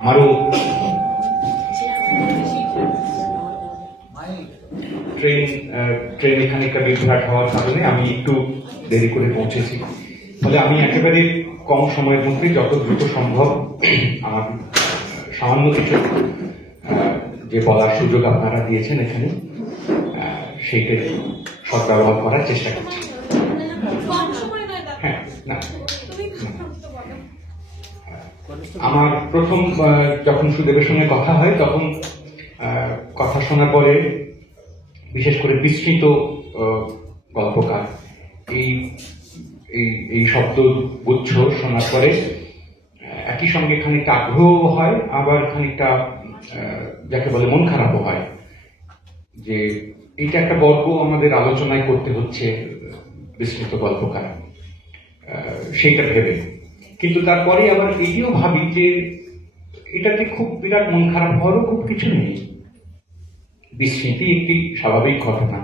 আমারও ট্রেন খানিকটা বিভ্রাট হওয়ার কারণে আমি একটু দেরি করে পৌঁছেছি। ফলে আমি একেবারে কম সময়ের মধ্যে যত দ্রুত সম্ভব আমার সামান্য কিছু যে বলার সুযোগ আপনারা দিয়েছেন এখানে সেইটাই সদ্ব্যবহার করার চেষ্টা করছি। হ্যাঁ, না, আমার প্রথম যখন সুদেবের সঙ্গে কথা হয় তখন কথা শোনার পরে বিশেষ করে বিস্মৃত গল্পকার এই এই এই শব্দ গুচ্ছ শোনার পরে একই সঙ্গে খানিকটা আগ্রহ হয়, আবার খানিকটা যাকে বলে মন খারাপও হয় যে এইটা একটা গল্প আমাদের আলোচনায় করতে হচ্ছে বিস্মৃত গল্পকার, সেইটা ভেবে। কিন্তু তারপরে আবার এইটিও ভাবি যে এটাতে খুব বিরাট মন খারাপ হওয়ারও খুব কিছু নেই। বিস্মৃতি একটি স্বাভাবিক ঘটনা।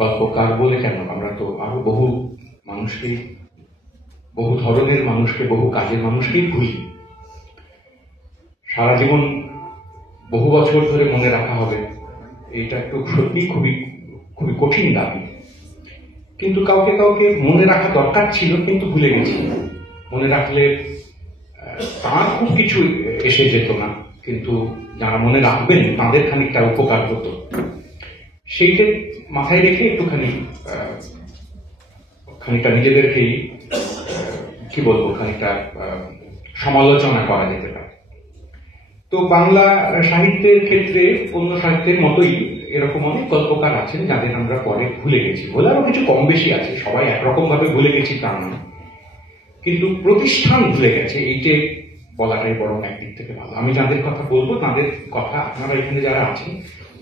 গল্পকার বলে কেন, আমরা তো আরো বহু মানুষকে, বহু ধরনের মানুষকে, বহু কাজের মানুষকেই ভুলি। সারা জীবন বহু বছর ধরে মনে রাখা হবে, এইটা একটু সত্যি খুবই খুবই কঠিন দাবি। কিন্তু কাউকে কাউকে মনে রাখা দরকার ছিল, কিন্তু ভুলে গেছি। মনে রাখলে তার খুব কিছু এসে যেত না, কিন্তু যারা মনে রাখবেন তাদের খানিকটা উপকার হতো। সেইটা মাথায় রেখে একটুখানি খানিকটা নিজেদেরকেই কি বলবো, খানিকটা সমালোচনা করা যেতে পারে। তো বাংলা সাহিত্যের ক্ষেত্রে অন্য সাহিত্যের মতোই এরকম অনেক গল্পকার আছেন যাদের আমরা পরে ভুলে গেছি। বলে আরো কিছু কম বেশি আছে, সবাই একরকম ভাবে ভুলে গেছি তা নয়, কিন্তু প্রতিষ্ঠান ভুলে গেছে, এইটা বলাটাই বরং একদিক থেকে ভালো। আমি যাদের কথা বলবো তাদের কথা আপনারা এখানে যারা আছেন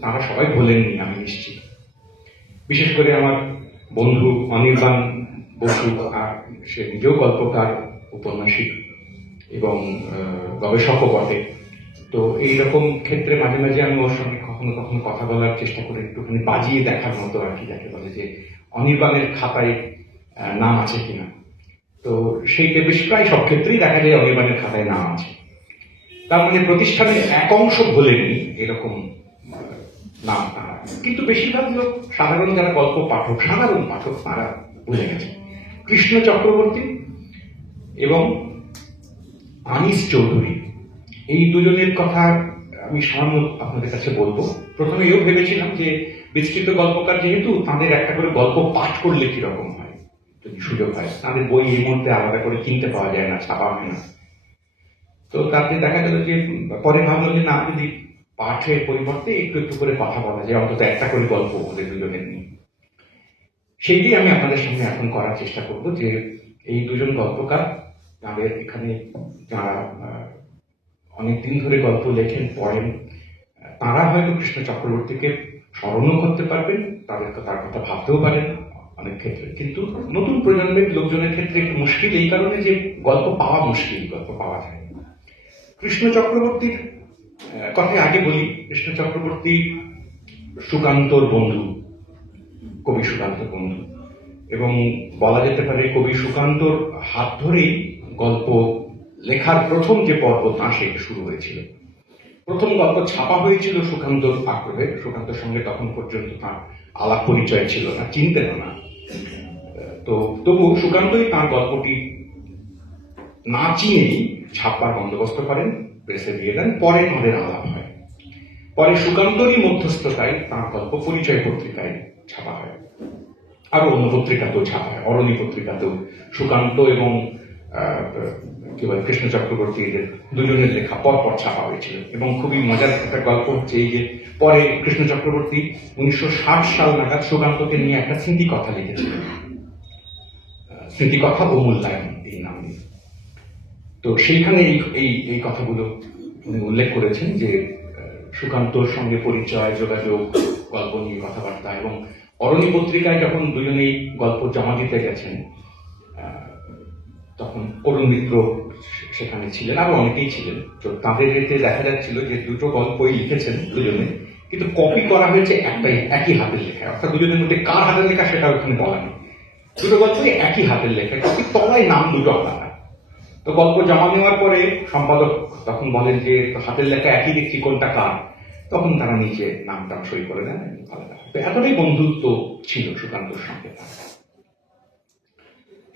তারা সবাই ভোলেননি, আমি নিশ্চিত। বিশেষ করে আমার বন্ধু অনির্বাণ বসু, আর সে নিজেও গল্পকার, উপন্যাসিক এবং গবেষকও বটে। তো এইরকম ক্ষেত্রে মাঝে মাঝে আমি ওর সঙ্গে কখনো কখনো কথা বলার চেষ্টা করে একটুখানি বাজিয়ে দেখার মতো আর কি, যাকে বলে যে অনির্বাণের খাতায় নাম আছে কিনা। তো সেইটা বেশ প্রায় সব ক্ষেত্রেই দেখা যায় অনির্বাণের খাতায় নাম আছে। তার মানে প্রতিষ্ঠানের এক অংশ ভোলেননি এরকম নাম তারা, কিন্তু বেশিরভাগ লোক সাধারণ যারা গল্প পাঠক, সাধারণ পাঠক, তারা ভুলে গেছে। কৃষ্ণ চক্রবর্তী এবং আনিস চৌধুরী, এই দুজনের কথা আমি সামান্য আপনাদের কাছে বলবো। প্রথমে এও ভেবেছিলাম যে বিস্তৃত গল্পকার যেহেতু, তাদের একটা করে গল্প পাঠ করলে কিরকম হয় যদি সুযোগ হয়। তাদের বই এই মুহূর্তে আলাদা করে কিনতে পাওয়া যায় না, ছাপা হয় না। তো তাতে দেখা গেল যে পরে ভাবলো যে না, যদি পাঠের পরিবর্তে একটু একটু করে কথা বলা যায়, অন্তত একটা করে গল্প ওদের দুজনের নিয়ে। সেইটি আমি আপনাদের সামনে এখন করার চেষ্টা করব যে এই দুজন গল্পকার, তাদের এখানে যারা অনেকদিন ধরে গল্প লেখেন, পড়েন, তারা হয়তো কৃষ্ণ চক্রবর্তীকে স্মরণও করতে পারবেন, তাদেরকে তার কথা ভাবতেও পারেন অনেক ক্ষেত্রে। কিন্তু নতুন প্রজন্মের লোকজনের ক্ষেত্রে একটু মুশকিল, এই কারণে যে গল্প পাওয়া মুশকিল, গল্প পাওয়া যায়। কৃষ্ণ চক্রবর্তীর কথাই আগে বলি। কৃষ্ণ চক্রবর্তী সুকান্তর বন্ধু, কবি সুকান্তর বন্ধু, এবং বলা যেতে পারে কবি সুকান্তর হাত ধরেই গল্প লেখার প্রথম যে পর্ব তা সেটা শুরু হয়েছিল। প্রথম গল্প ছাপা হয়েছিল সুকান্তর আগ্রহে। সুকান্তর সঙ্গে তখন পর্যন্ত তার আলাপ পরিচয় ছিল না, চিনতেন না। তো তবু সুকান্তই তার গল্পটি না চিনেই ছাপবার বন্দোবস্ত করেন, প্রেসে দিয়ে দেন। পরে তাঁদের আলাপ হয়। পরে সুকান্তরই মধ্যস্থতায় তাঁর গল্প পরিচয় পত্রিকায় ছাপা হয়, আরো অন্য পত্রিকাতেও ছাপা হয়। অরণি পত্রিকাতেও সুকান্ত এবং কি বলে কৃষ্ণ চক্রবর্তীর দুজনের লেখা পরপর ছাপা হয়েছিল। এবং খুবই মজার একটা গল্প হচ্ছে এই যে পরে কৃষ্ণ চক্রবর্তী 1960 সাল নাগাদ সুকান্তকে নিয়ে একটা স্মৃতিকথা লিখেছিলেন, স্মৃতিকথা ও মূল্যায়ন এই নাম নিয়ে। তো সেইখানে এই এই কথাগুলো উনি উল্লেখ করেছেন যে সুকান্তর সঙ্গে পরিচয়, যোগাযোগ, গল্প নিয়ে কথাবার্তা। এবং অরণি পত্রিকায় যখন দুজনেই গল্প জমা দিতে গেছেন, তখন অরুণ মিত্র সেখানে ছিলেন, আরো অনেকেই ছিলেন। তো তাদের এতে দেখা যাচ্ছিল যে দুটো গল্পই লিখেছেন দুজনে, কিন্তু কপি করা হয়েছে একই হাতের লেখা। অর্থাৎ দুজনের মধ্যে কার হাতের লেখা সেটা ওখানে বলা নেই। দুটো গল্পই একই হাতের লেখা, কিন্তু তলায় নাম দুটো আলাদা। তো গল্প জমা নেওয়ার পরে সম্পাদক তখন বলেন যে হাতের লেখা একই দেখছি, কোনটা কার। তখন তারা নিচে নামটা সই করে দেন, ভালো লাগে। তো এতটাই বন্ধুত্ব ছিল সুকান্তর সঙ্গে।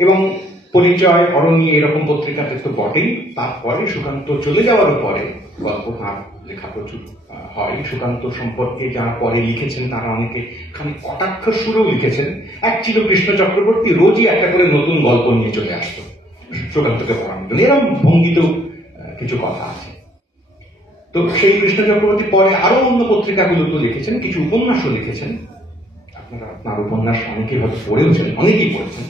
এবং পরিচয়, অরণ্য এরকম পত্রিকাতে তো বটেই। তারপরে সুকান্ত চলে যাওয়ার পরে গল্প আর লেখা প্রচুর হয়। সুকান্ত সম্পর্কে যারা পরে লিখেছেন তারা অনেকে খানি কটাক্ষ সুরেও লিখেছেন। এক ছিল কৃষ্ণ চক্রবর্তী, রোজই একটা করে নতুন গল্প নিয়ে চলে আসতো সুকান্তকে পড়ানোর জন্য, এরকম ভঙ্গিতেও কিছু কথা আছে। তো সেই কৃষ্ণ চক্রবর্তী পরে আরো অন্য পত্রিকাগুলোতে লিখেছেন, কিছু উপন্যাসও লিখেছেন। আপনার উপন্যাস অনেকেই হয়তো পড়েওছেন, অনেকেই পড়েছেন।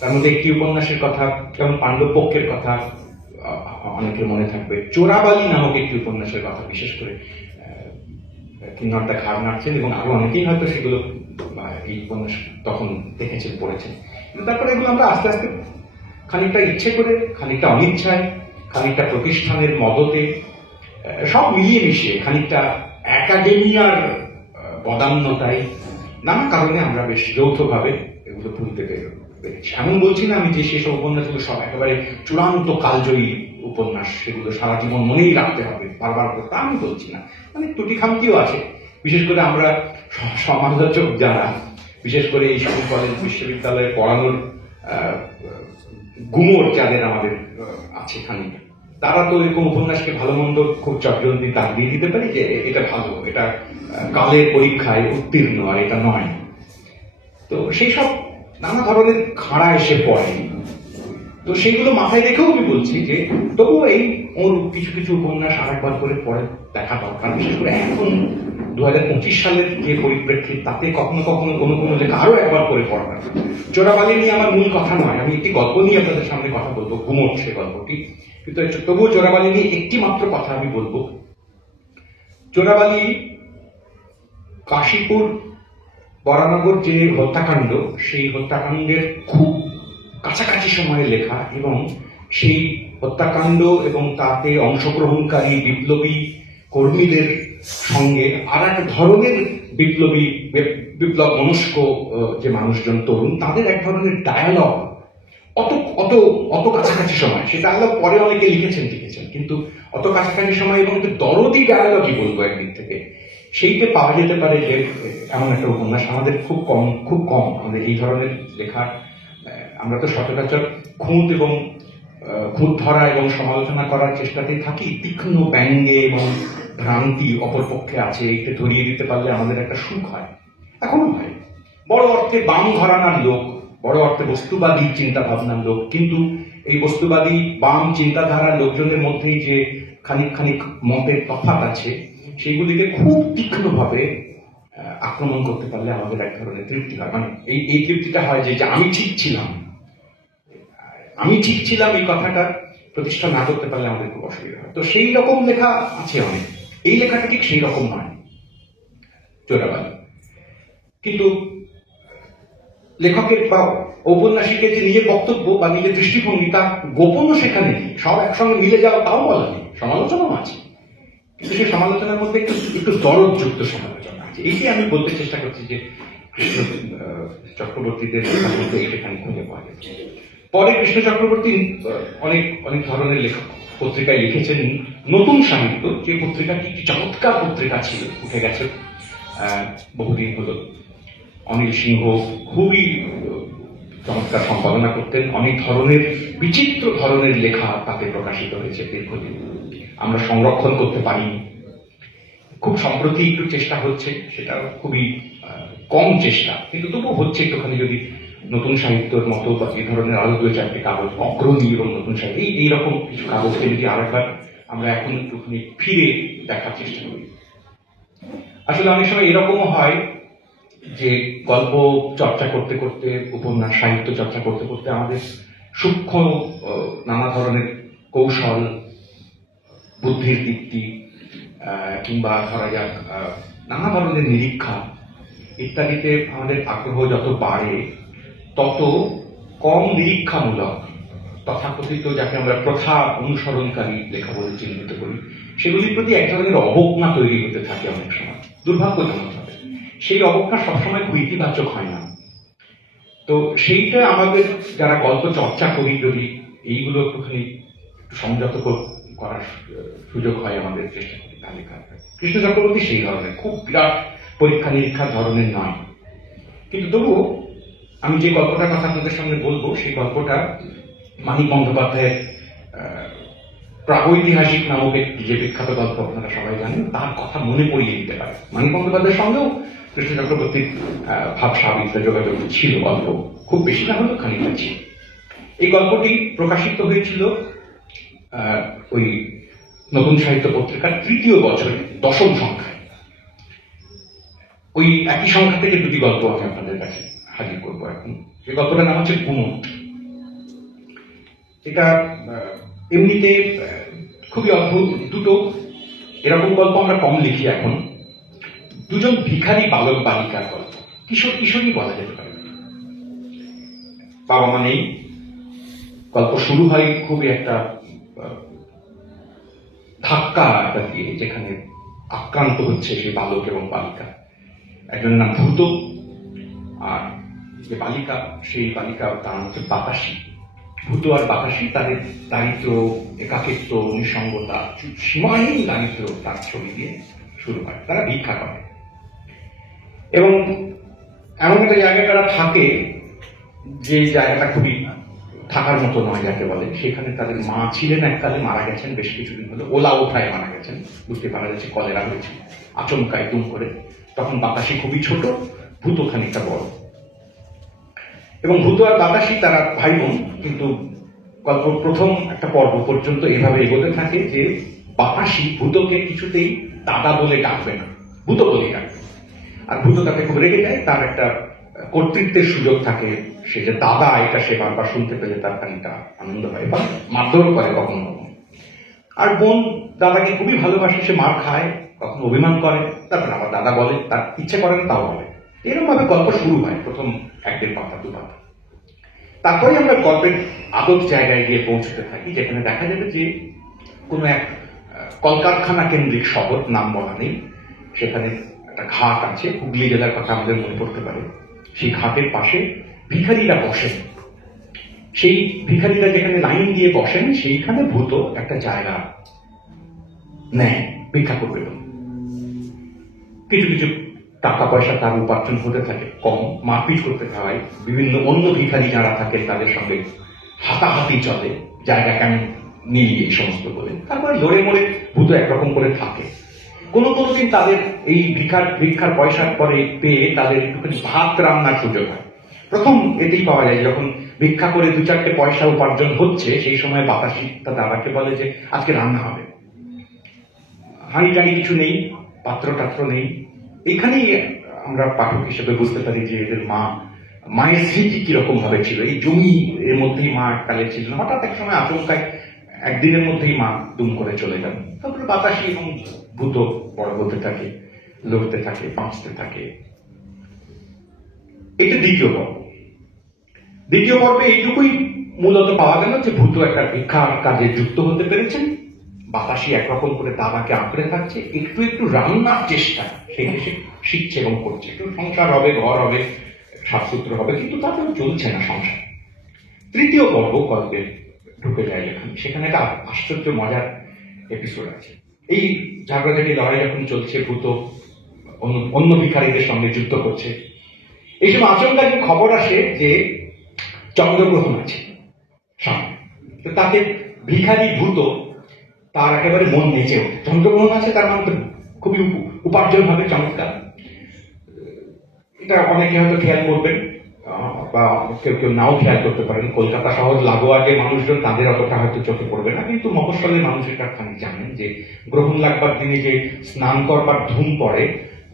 তার মধ্যে একটি উপন্যাসের কথা, যেমন পাণ্ডব পক্ষের কথা অনেকের মনে থাকবে। চোরাবালি নামক একটি উপন্যাসের কথা বিশেষ করে কিন্নরদা ঘাড় নাড়ছেন, এবং আরো অনেকেই হয়তো সেগুলো এই উপন্যাস তখন দেখেছেন, পড়েছেন। কিন্তু তারপরে এগুলো আমরা আস্তে আস্তে খানিকটা ইচ্ছে করে, খানিকটা অনিচ্ছায়, খানিকটা প্রতিষ্ঠানের মদতে, সব মিলিয়ে মিশিয়ে, খানিকটা একাডেমিয়ার বদান্যতায়, নানা কারণে আমরা বেশ যৌথভাবে এগুলো ভুলতে পেরেছি। এমন বলছি না আমি যে সেসব উপন্যাসগুলো সব একেবারে চূড়ান্ত কালজয়ী উপন্যাস, সেগুলো সারা জীবন মনেই রাখতে হবে, বারবার করতে, আমি বলছি না। মানে ত্রুটি খামতিও আছে। বিশেষ করে আমরা সমালোচক যারা, বিশেষ করে এই স্কুল কলেজ বিশ্ববিদ্যালয়ে পড়ানোর গুমর যাদের আমাদের আছে খানিক, তারা তো এরকম উপন্যাসকে ভালো মন্দ খুব চটজলদি দাগ দিয়ে দিতে পারে যে এটা ভালো, এটা কালের পরীক্ষায় উত্তীর্ণ, আর এটা নয়। তো সেই সব নানা ধরনের খাড়া এসে পড়ে। তো সেইগুলো মাথায় রেখেও আমি বলছি যে তবুও এই ওর কিছু কিছু উপন্যাস আরেকবার করে পড়ে দেখা দরকার। বিশেষ করে এখন 2025 সালের যে পরিপ্রেক্ষিত, তাতে কখনো কখনো কোনো কোনো লেখা আরো একবার করে পড়া। চোরাবালি নিয়ে আমার মূল কথা নয়, আমি একটি গল্প নিয়ে আপনাদের সামনে কথা বলবো, ঘুমোট সে গল্পটি। কিন্তু তবুও চোরাবালি নিয়ে একটি মাত্র কথা আমি বলবো। চোরাবালি কাশীপুর বরানগর যে হত্যাকাণ্ড, সেই হত্যাকাণ্ডের খুব কাছাকাছি সময়ে লেখা, এবং সেই হত্যাকাণ্ড এবং তাতে অংশগ্রহণকারী বিপ্লবী কর্মীদের সঙ্গে আর এক ধরনের বিপ্লব মনস্ক যে মানুষজন, তরুণ, তাদের এক ধরনের ডায়ালগ, অত অত অত কাছাকাছি সময়। সে ডায়ালগ পরে অনেকে লিখেছেন, কিন্তু অত কাছাকাছি সময় এবং একটু দরদি ডায়ালগই বলবো একদিক থেকে, সেইটা পাওয়া যেতে পারে যে এমন একটা উপন্যাস আমাদের খুব কম আমাদের এই ধরনের লেখা। আমরা তো সচরাচর খুঁত এবং খুঁত ধরা এবং সমালোচনা করার চেষ্টাতেই থাকি। তীক্ষ্ণ ব্যঙ্গে এবং ভ্রান্তি অপরপক্ষে আছে, এটা ধরিয়ে দিতে পারলে আমাদের একটা সুখ হয়, এখনো হয়। বড় অর্থে বাম ঘরানার লোক, বড় অর্থে বস্তুবাদী চিন্তা ভাবনার লোক, কিন্তু এই বস্তুবাদী বাম চিন্তাধারার লোকজনের মধ্যেই যে খানিক মতের তফাৎ আছে, সেইগুলিকে খুব তীক্ষ্ণভাবে আক্রমণ করতে পারলে আমাদের এক ধরনের তৃপ্তি হয়। মানে এই তৃপ্তিটা হয় যে আমি ঠিক ছিলাম, এই কথাটা প্রতিষ্ঠা না করতে পারলে আমাদের খুব অসুবিধা হয়। তো সেই রকম লেখা আছে অনেক। এই লেখাটা ঠিক সেই রকম নয়, চোরাবালি। কিন্তু লেখকের বা ঔপন্যাসিকের যে নিজের বক্তব্য বা নিজের দৃষ্টিভঙ্গি, তা গোপনও সেখানে নেই, সব একসঙ্গে মিলে যাওয়া, তাও বলা নেই। সমালোচনাও আছে, কিন্তু সেই সমালোচনার মধ্যে একটু দরদযুক্ত সমালোচনা আছে। এইটি আমি বলতে চেষ্টা করছি যে কৃষ্ণ চক্রবর্তীদের মধ্যে এটাখানি খুঁজে পাওয়া যাচ্ছে। পরে কৃষ্ণ চক্রবর্তী অনেক ধরনের লেখক পত্রিকায় লিখেছেন। নতুন সাহিত্য যে পত্রিকাটি একটি চমৎকার পত্রিকা ছিল, উঠে গেছে বহুদিন হলো। অনিল সিংহ খুবই চমৎকার সম্পাদনা করতেন, অনেক ধরনের বিচিত্র ধরনের লেখা তাতে প্রকাশিত হয়েছে দীর্ঘদিন। আমরা সংরক্ষণ করতে পারিনি। খুব সম্প্রতি একটু চেষ্টা হচ্ছে, সেটা খুবই কম চেষ্টা, কিন্তু তবুও হচ্ছে একটুখানি। যদি নতুন সাহিত্যের মতো বা এই ধরনের আরো 2-4টি কাগজ, অগ্রণী এবং নতুন সাহিত্য, এইরকম কিছু কাগজকে যদি আরেকবার আমরা এখন একটুখানি ফিরে দেখার চেষ্টা করি। আসলে অনেক সময় এরকমও হয় যে গল্প চর্চা করতে করতে, উপন্যাস সাহিত্য চর্চা করতে করতে আমাদের সূক্ষ্ম নানা ধরনের কৌশল, বুদ্ধির দীপ্তি, কিংবা ধরা যাক নানা ধরনের নিরীক্ষা ইত্যাদিতে আমাদের আগ্রহ যত বাড়ে, তত কম নিরীক্ষামূলক, তথাকথিত যাকে আমরা প্রথা অনুসরণকারী লেখা বলে চিহ্নিত করি, সেগুলির প্রতি এক ধরনের অবজ্ঞা তৈরি হতে থাকে অনেক সময়, দুর্ভাগ্যজনকভাবে। সেই অবজ্ঞা সবসময় খুব ইতিবাচক হয় না। তো সেইটা আমাদের যারা গল্প চর্চা করি, যদি এইগুলো একটুখানি সংযত করার সুযোগ হয় আমাদের, চেষ্টা করি তা লেখা। কৃষ্ণ চক্রবর্তী সেই ধরনের, খুব বিরাট পরীক্ষা নিরীক্ষার ধরনের নয়, কিন্তু তবুও আমি যে গল্পটার কথা আপনাদের সামনে বলবো সেই গল্পটা মানিক বন্দ্যোপাধ্যায়ের প্রাগৈতিহাসিক নামক একটি যে বিখ্যাত গল্প আপনারা সবাই জানেন, তার কথা মনে পড়িয়ে দিতে পারে। মানিক বন্দ্যোপাধ্যায়ের সঙ্গেও কৃষ্ণ চক্রবর্তীর ভাব সাবিত্র যোগাযোগ ছিল, গল্প খুব বেশি না হলেও খানিকটা ছিল। এই গল্পটি প্রকাশিত হয়েছিল ওই নতুন সাহিত্য পত্রিকার ৩য় বছরে ১০ম সংখ্যায়। ওই একই সংখ্যা থেকে দুটি গল্প আমি আপনাদের কাছে হাজির করবো এখন। এই গল্পটার নাম হচ্ছে গুমট। এটা এমনিতে খুবই অদ্ভুত, দুটো এরকম গল্প আমরা কম লিখি এখন। দুজন ভিখারি বালক বালিকার গল্প, কিশোর কিশোরী বলা যেতে পারে। বাবা মা নেই, গল্প শুরু হয় খুবই একটা ধাক্কা দিয়ে, যেখানে আক্রান্ত হচ্ছে সেই বালক এবং বালিকা। একজনের নাম ভূত, আর যে বালিকা, সেই বালিকা তার নাম হচ্ছে বাতাসী। ভূত আর বাতাসী তাদের দারিদ্র, একাকিত্ব, নিঃসঙ্গতা, সীমাহীন দারিদ্র তার ছবি দিয়ে শুরু হয়। তারা ভিক্ষা করে এবং এমন একটা জায়গায় তারা থাকে যে জায়গাটা খুবই থাকার মতো নয় যাকে বলে। সেখানে তাদের মা ছিলেন, এককালে মারা গেছেন, বেশ কিছুদিন হলো ওলা ওঠায় মারা গেছেন, বুঝতে পারা যাচ্ছে কলেরা হয়েছে আচমকায় দুম করে। তখন বাতাসী খুবই ছোট, ভূত খানিকটা বড়। এবং ভূত আর বাতাসী তারা ভাই বোন, কিন্তু গল্প প্রথম একটা পর্ব পর্যন্ত এভাবে এগোতে থাকে যে বাতাসী ভূতকে কিছুতেই দাদা বলে ডাকবে না, ভূত বলে ডাকবে। আর ভূত তাকে খুব রেগে যায়, তার একটা কর্তৃত্বের সুযোগ থাকে, সে যে দাদা এটা সে বারবার শুনতে পেলে তার খানিকটা আনন্দ হয় বা মারধর করে কখনো কখনো। আর বোন দাদাকে খুবই ভালোবাসে, সে মার খায়, কখনো অভিমান করে, তারপর আবার দাদা বলে, তার ইচ্ছে করে না তাও বলে। এরকম ভাবে গল্প শুরু হয়, প্রথম ১-১.৫ পাতা ২ পাতা। তারপরে আমরা গল্পের আদত জায়গায় গিয়ে পৌঁছতে থাকি, যেখানে দেখা যাবে যে কোনো এক কলকারখানা কেন্দ্রিক শহর, নাম বলা নেই, সেখানে একটা ঘাট আছে, হুগলি জেলার কথা আমাদের মনে পড়তে পারে। সেই ঘাটের পাশে ভিখারিরা বসেন। সেই ভিখারিরা যেখানে লাইন দিয়ে বসেন, সেইখানে ভূত একটা জায়গা নেয় ভিক্ষা করবে বলে। কিছু কিছু টাকা পয়সা তার উপার্জন হতে থাকে, কম মারপিট করতে হয়, বিভিন্ন অন্য ভিখারি যারা থাকে তাদের সঙ্গে হাতাহাতি চলে, জায়গা কেমন নিয়ে এই সমস্ত বলে। তারপরে লড়ে মরে ভূত একরকম করে থাকে। কোনো দিন তাদের এই ভিক্ষার পয়সার পরে পেয়ে তাদের একটুখানি ভাত রান্নার সুযোগ হয়। প্রথম এতেই পাওয়া যায়, যখন ভিক্ষা করে ২-৪টে পয়সা উপার্জন হচ্ছে, সেই সময় বাতাসী তার দাদাকে বলে যে আজকে রান্না হবে। হাঁড়ি টাড়ি কিছু নেই, পাত্র টাত্র নেই। এখানেই আমরা পাঠক হিসেবে বুঝতে পারি যে এদের মায়ের স্মৃতি কিরকম ভাবে ছিল। এই জমি এর মধ্যেই মা এককালে ছিলেন, হঠাৎ এক সময় আচমকায় একদিনের মধ্যেই মা দুম করে চলে যান। তারপরে বাতাসী এবং ভূত বড় হতে থাকে, লড়তে থাকে, বাঁচতে থাকে। এটা দ্বিতীয় পর্ব। দ্বিতীয় পর্বে এইটুকুই মূলত পাওয়া গেল যে ভূত একটা ভিক্ষার কাজে যুক্ত হতে পেরেছেন, বাতাসী একরকম করে দাদাকে আঁকড়ে থাকছে, একটু একটু রান্নার চেষ্টা সেই দেশে শিখছে এবং করছে। একটু সংসার হবে, ঘর হবে, সাফসূত্র হবে, কিন্তু তাতেও চলছে না সংসার। তৃতীয় পর্ব গল্পে ঢুকে যায় এখানে, সেখানে একটা আশ্চর্য মজার এপিসোড আছে। এই ঝগড়াঝাটি লড়াই যখন চলছে, ভূত অন্য ভিখারীদের সঙ্গে যুদ্ধ করছে, এই সময় আচমকা যে খবর আসে যে চন্দ্রগ্রহণ আছে সামনে। তো তাতে ভিখারি ভূত তার একেবারে মন নেচে ওঠে। চন্দ্রগ্রহণ আছে, তার মানে তো খুবই উপার্জন হবে, চমৎকার। এটা অনেকে হয়তো খেয়াল করবেন বা কেউ কেউ নাও খেয়াল করতে পারেন। কলকাতা শহর লাগোয়া যে মানুষজন, তাদের অতটা হয়তো চোখে পড়বে না, কিন্তু মফস্বলের মানুষ এটা খানিক জানেন যে গ্রহণ লাগবার দিনে যে স্নান করবার ধুম পড়ে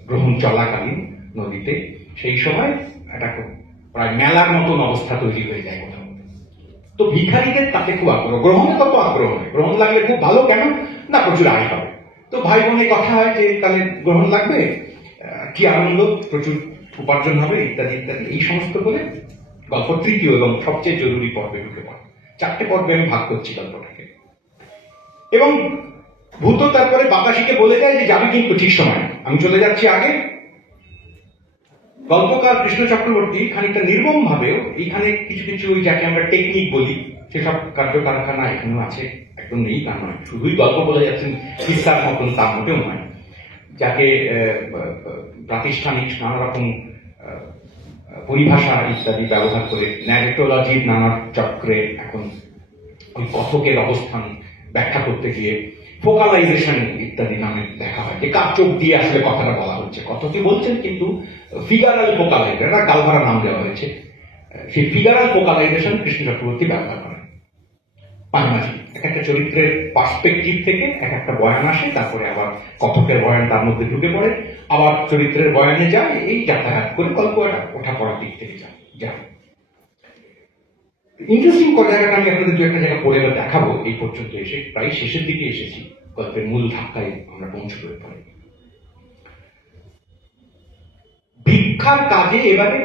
গ্রহণ চলাকালীন নদীতে, সেই সময় একটা প্রায় মেলার মতন অবস্থা তৈরি হয়ে যায় কোথাও। তো ভিখারিদের তাকে খুব আগ্রহ, গ্রহণে কত আগ্রহ হয়, গ্রহণ লাগলে খুব ভালো, কেন না প্রচুর আয় হবে। তো ভাই বোনের কথা হয় যে তাহলে গ্রহণ লাগবে, কি আনন্দ, প্রচুর উপার্জন হবে, ইত্যাদি ইত্যাদি। এই সমস্ত বলে গল্প তৃতীয় এবং সবচেয়ে জরুরি পর্বে ঢুকে পড়ে। 4টে পর্বে আমি ভাগ করছি গল্পটাকে। এবং ভূত তারপরে বাতাসীকে বলে যায় যে যাবে কিন্তু ঠিক সময়, আমি চলে যাচ্ছি আগে। গল্পকার কৃষ্ণ চক্রবর্তী খানিকটা নির্মম ভাবেও এইখানে কিছু কিছু ওই যাকে আমরা টেকনিক বলি, সেসব কারখানা এখানেও আছে, একদম নেই তা নয়, শুধুই গল্প বলে যাচ্ছেন কিস্সার মতন তার মোটেও নয়, যাকে প্রাতিষ্ঠানিক নানা রকম পরিভাষা ইত্যাদি ব্যবহার করে ন্যারেটোলজির নানা চক্রে এখন ওই কথকের অবস্থান ব্যাখ্যা করতে গিয়ে ফোকালাইজেশন ইত্যাদি নামে দেখা হয়, যে কার চোখ দিয়ে আসলে কথাটা বলা হচ্ছে, কথকে বলছেন কিন্তু ফিগারাল ফোকালাইজেশন, একটা গালভরা নাম দেওয়া হয়েছে, সেই ফিগারাল ফোকালাইজেশন কৃষ্ণ চক্রবর্তী ব্যবহার করেন মাঝে এক একটা চরিত্রের পার্সপেক্টিভ থেকে এক একটা বয়ান আসে, তারপরে আবার কথকের বয়ান তার মধ্যে ঢুকে পড়ে, আবার চরিত্রের বয়ানে যায়, এই যাতায়াত করে গল্প ওঠা পড়ার দিক থেকে যায়। ইন্টারেস্টিং জায়গাটা আমি আপনাদের দু একটা জায়গা পড়ে দেখাবো। এই পর্যন্ত এসে প্রায় শেষের দিকে এসেছি, গল্পের মূল ধাক্কায় আমরা পৌঁছতে পারি। ভিক্ষার কাজে এবারে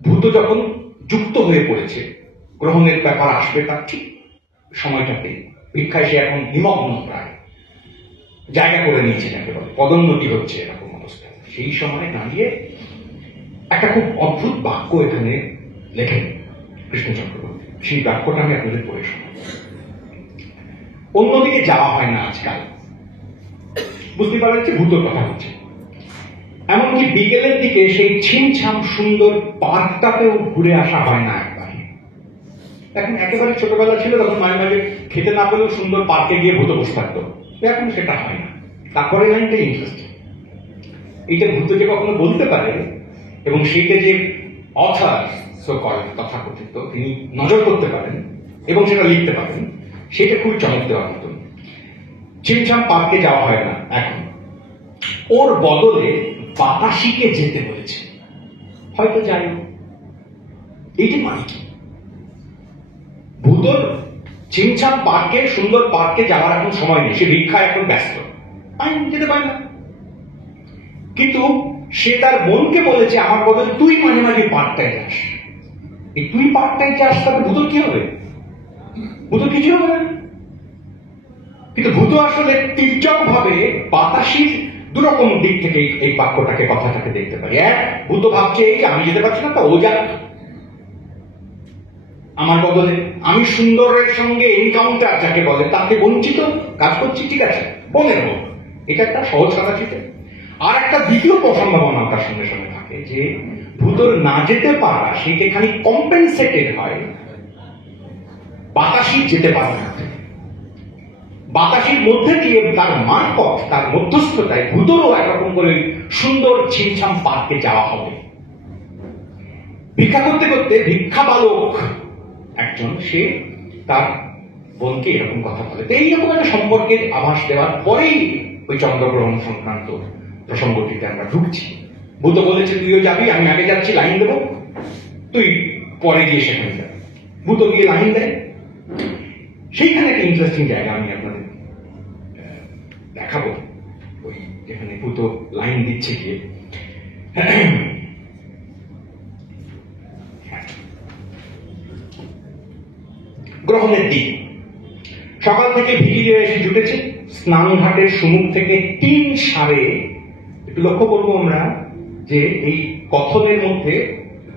ভূত যখন যুক্ত হয়ে পড়েছে, গ্রহণের ব্যাপার আসবে তার ঠিক সময়টাতে ভিক্ষায় সে এখন নিমগ্ন, প্রায় জায়গা করে নিয়েছে, একেবারে পদোন্নতি হচ্ছে এরকম অবস্থা। সেই সময় দাঁড়িয়ে একটা খুব অদ্ভুত বাক্য এখানে লেখেন কৃষ্ণ চক্রবর্তী, সেই বাক্যটা আমি আপনাদের পড়ে শোনাই। অন্যদিকে যাওয়া হয় না আজকাল, বুঝতে পারা যাচ্ছে ভূতর কথা হচ্ছে। এমনকি বিকেলের দিকে সেই ছিমছাম সুন্দর পার্কটাতেও ঘুরে আসা হয় না একবার। এখন একেবারে ছোটবেলা ছিল তখন মাঝে মাঝে খেতে না পেলেও সুন্দর পার্কে গিয়ে ভূত বসে থাকতো, এখন সেটা হয় না। তারপরে লাইনটা ইন্টারেস্টিং, এইটা ভূত যে কখনো বলতে পারে এবং সেইটা যে অথার তথাকথিত তিনি নজর করতে পারেন এবং সেটা লিখতে পারেন, সেটা খুবই চমক দেওয়ার মতন। ছিমছাম পার্কে যাওয়া হয় না এখন, ওর বদলে বাতাসিকে যেতে বলেছে, হয়তো যাই হোক। এইটি মানে কি? ভূতর ছিমছাম পার্কে, সুন্দর পার্কে যাওয়ার এখন সময় নেই, সে ভিক্ষা এখন ব্যস্ত, যেতে পারে না। কিন্তু সে তার বোনকে বলেছে, আমার বদলে তুই মাঝে মাঝে পার্কটায় যাস। এই তুই পার্কটায় যাস, তাহলে ভূতর কি হবে? ভূতর কিছু হবে না। কিন্তু ভূত আসলে তীর্যক ভাবে বাতাসির দুরকম দিক থেকে এই বাক্যটাকে, কথাটাকে দেখতে পারি। এক, ভূত ভাবছে এই আমি যেতে পারছি না, তা ও যাক আমার বদলে, আমি সুন্দরের সঙ্গে এনকাউন্টার যাকে বলে তাকে বঞ্চিত কাজ করছি, ঠিক আছে বলে নেব, এটা একটা সহজ কথা ছিল। আর একটা দ্বিতীয় সম্ভাবনা তার সঙ্গে সঙ্গে থাকে, যে ভূতর না যেতে পারা সেটা খালি কম্পেনসেটেড হয়, বাতাসির যেতে পারে না। বাতাসির মধ্যে দিয়ে তার মারফত, তার মধ্যস্থতায় ভূতরও একরকম করে সুন্দর ছিমছাম পার্কে যাওয়া হবে। ভিক্ষা করতে করতে ভিক্ষা বালক একজন, সে তার বোনকে এরকম কথা বলে। তো এইরকম একটা সম্পর্কের আভাস দেওয়ার পরেই ওই চন্দ্রগ্রহণ সংক্রান্ত প্রসঙ্গটিতে আমরা ঢুকছি। ভূত বলেছে তুইও যাবি, আমি আগে যাচ্ছি, লাইন দেবো, তুই পরে গিয়ে সেখানে যাবি। ভূত গিয়ে লাইন দেয়। সেইখানে একটা ইন্টারেস্টিং জায়গা আমি আপনাদের দেখাবো, ওই যেখানে ভূত লাইন দিচ্ছে গিয়ে। গ্রহণের দিন সকাল থেকে ভিড়ে এসে জুটেছে স্নানঘাটের সম্মুখ থেকে 3 সারে। একটু লক্ষ্য করবো আমরা যে এই কথনের মধ্যে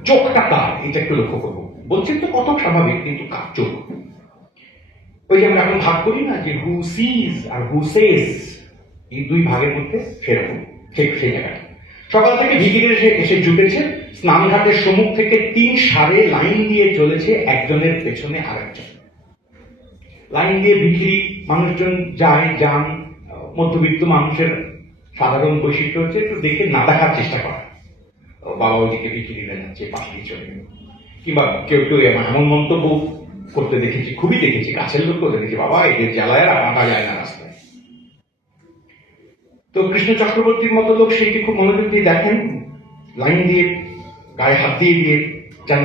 চোখটা কার, এটা একটু লক্ষ্য করবো। বলছেন তো কথক স্বাভাবিক, কিন্তু কার চোখ? ওই যে আমরা এখন ভাগ করি না, যে হু সিজ আর হু সেজ, এই দুই ভাগের মধ্যে সেরকম, ঠিক সেই জায়গাটা। সকাল থেকে ভিড়ে এসে জুটেছে স্নানঘাটের সম্মুখ থেকে 3 সারে লাইন দিয়ে চলেছে একজনের পেছনে আরেকজন। লাইন দিয়ে ভিখিরি মানুষজন যান। মধ্যবিত্ত মানুষের সাধারণ বৈশিষ্ট্য হচ্ছে একটু দেখে না দেখার চেষ্টা করা, বাবা ওইদিকে ভিখিরিরা যাচ্ছে, পাশে চলে গেল। কিংবা কেউ কেউ এমন মন্তব্য করতে দেখেছি, খুবই দেখেছি, কাছের লোকও দেখেছি, বাবা এদের জ্বালায় আর হাঁটা যায় না রাস্তায়। তো কৃষ্ণ চক্রবর্তীর মতো লোক সেইটি খুব মনোযোগ দিয়ে দেখেন, লাইন দিয়ে গায়ে হাত দিয়ে যেন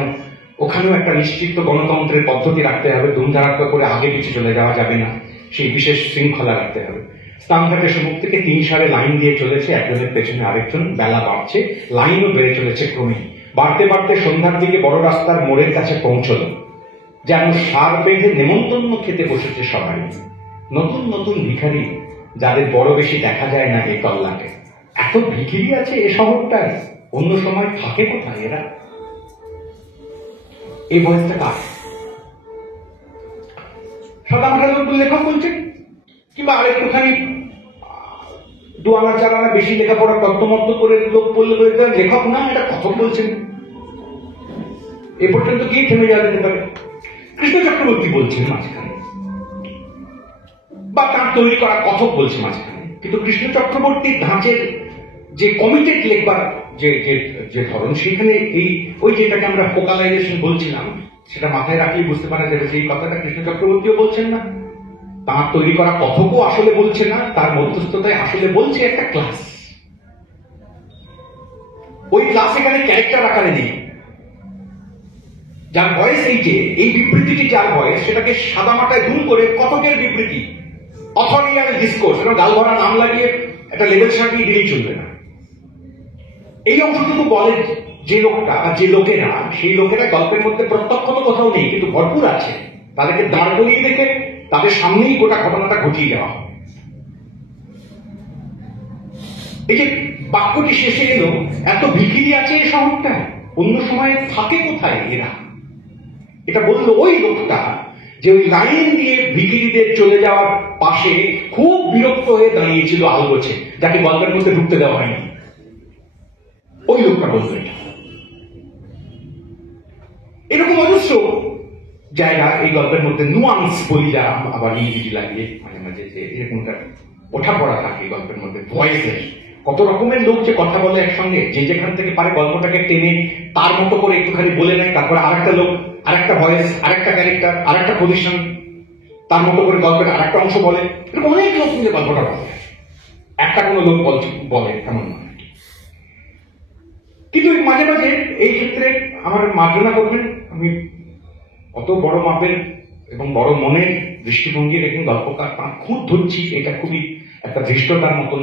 ওখানেও একটা নিশ্চিত গণতন্ত্রের পদ্ধতি রাখতে হবে, ধুমধারাক্কা করে আগে পিছিয়ে চলে যাওয়া যাবে না, সেই বিশেষ শৃঙ্খলা রাখতে হবে। স্নানঘাটের সম্মুখ থেকে 3 সারে লাইন দিয়ে চলেছে একজনের পেছনে আরেকজন। বেলা বাড়ছে, লাইনও বেড়ে চলেছে ক্রমে। বাড়তে বাড়তে সন্ধ্যার দিকে বড় রাস্তার মোড়ের কাছে পৌঁছলো, যেন সার বেঁধে নেমন্তন্ন খেতে বসেছে সবাই। নতুন নতুন ভিখারি, যাদের বড় বেশি দেখা যায় না এই তল্লাটে। এত ভিখিরি আছে এ শহরটায়, অন্য সময় থাকে কোথায় এরা? এই বয়সটা কার? সাদামাটা লোক লেখক বলছেন, কিংবা আরেকটুখানি দু আনা চার আনা বেশি লেখাপড়া তত্ত্বমত্ত করে লোক বললে লেখক না, এটা কথক বলছেন। এ পর্যন্ত কি থেমে যাওয়া যেতে পারে? কৃষ্ণ চক্রবর্তী বলছেন মাঝখানে, বা তার তৈরি করা কথক বলছে মাঝখানে। কিন্তু কৃষ্ণ চক্রবর্তীর ধাঁচের যে কমিটেড লেখবার যে যে ধরন, সেখানে এই ওই যেটাকে আমরা ফোকালাইজেশন বলছিলাম, সেটা মাথায় রাখলেই বুঝতে পারা যাবে যে এই কথাটা কৃষ্ণ চক্রবর্তীও বলছেন না, তার তৈরি করা কথকও আসলে বলছে না, তার মধ্যস্থতায় আসলে বলছে একটা ক্লাস। ওই ক্লাস এখানে ক্যারেক্টার আকারে নেই। যার ভয়েস এই যে এই বিবৃতিটি, যার ভয়েস, সেটাকে সাদামাটায় ধুম করে কথকের বিবৃতি, অথরিয়াল ডিসকোর্স, এটা গাল ভরা নাম লাগিয়ে একটা লেভেল সাজিয়ে দিলেই চলবে না। এই অংশটুকু বলে যে লোকটা বা যে লোকেরা, সেই লোকেরা গল্পের মধ্যে প্রত্যক্ষত কোথাও নেই, কিন্তু ভরপুর আছে। তাদেরকে দাঁড় করিয়ে রেখে তাদের সামনেই গোটা ঘটনাটা ঘটিয়ে দেওয়া হবে। এই যে বাক্যটি শেষে এলো, এত ভিখিরি আছে এই শহরটায়, অন্য সময় থাকে কোথায় এরা? এটা বললো ওই লোকটা যে ওই লাইন দিয়ে ভিখিরিদের চলে যাওয়ার পাশে খুব বিরক্ত হয়ে দাঁড়িয়েছিল আলগোছে, যাকে গল্পের মধ্যে ঢুকতে দেওয়া হয়নি। ওই লোকটা বলতো এটা। এরকম অজস্র জায়গা এই গল্পের মধ্যে নুয়ান্স বলি, যা আবার ইংরেজি লাগিয়ে মাঝে মাঝে যে এরকমটা ওঠা পড়া থাকে গল্পের মধ্যে, ভয়েসের কত রকমের লোক যে কথা বলে একসঙ্গে, যে যেখান থেকে পারে গল্পটাকে টেনে তার মতো করে একটুখানি বলে নেয়, তারপরে আরেকটা লোক, আরেকটা ভয়েস, আরেকটা ক্যারেক্টার, আরেকটা পজিশন, তার মতো করে গল্পের আরেকটা অংশ বলে। এরকম অনেক লোক মিলে গল্পটা বলে, একটা কোনো লোক বলে এমন নয়। কিন্তু মাঝে মাঝে এই ক্ষেত্রে আমার মার্জনা করবেন, আমি অত বড় মাপের এবং বড় মনের দৃষ্টিভঙ্গির একজন গল্পকার খুব ধরছি, এটা খুবই একটা ধৃষ্টতার মতন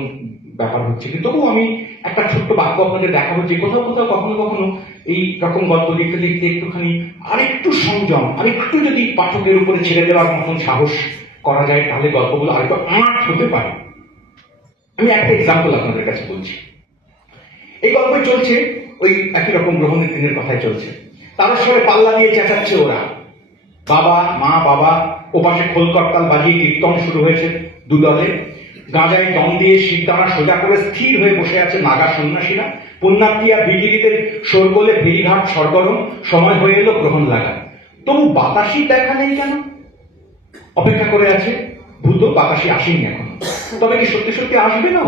ব্যাপার হচ্ছে। কিন্তু তবুও আমি একটা ছোট্ট বাক্য আপনাদের দেখাবো, যে কোথাও কোথাও কখনো কখনো এই রকম গল্প লিখতে লিখতে একটুখানি আরেকটু সংযম, আরেকটু যদি পাঠকের উপরে ছেড়ে দেওয়ার মতন সাহস করা যায়, তাহলে গল্পগুলো আরেকটু আঁট হতে পারে। আমি একটা এক্সাম্পল আপনাদের কাছে বলছি। এই গল্পে চলছে ওই একই রকম গ্রহণের দিনের কথাই চলছে। তারস্বরে পাল্লা দিয়ে চেঁচাচ্ছে ওরা, বাবা মা বাবা। ওপাশে খোল করতাল বাজিয়ে কীর্তন শুরু হয়েছে দুদলে। গাঁজায় দম দিয়ে শিরদাঁড়া সোজা করে স্থির হয়ে বসে আছে নাগা সন্ন্যাসীরা। পুণ্যাত্মীয়া ভিগিরিদের শোরগোলে ফেরিঘাট সরগরম, সময় হয়ে এলো গ্রহণ লাগা। তবু বাতাসি দেখা নেই কেন? অপেক্ষা করে আছে ভূত, বাতাসি আসেনি এখনো। তবে কি সত্যি সত্যি আসবে না?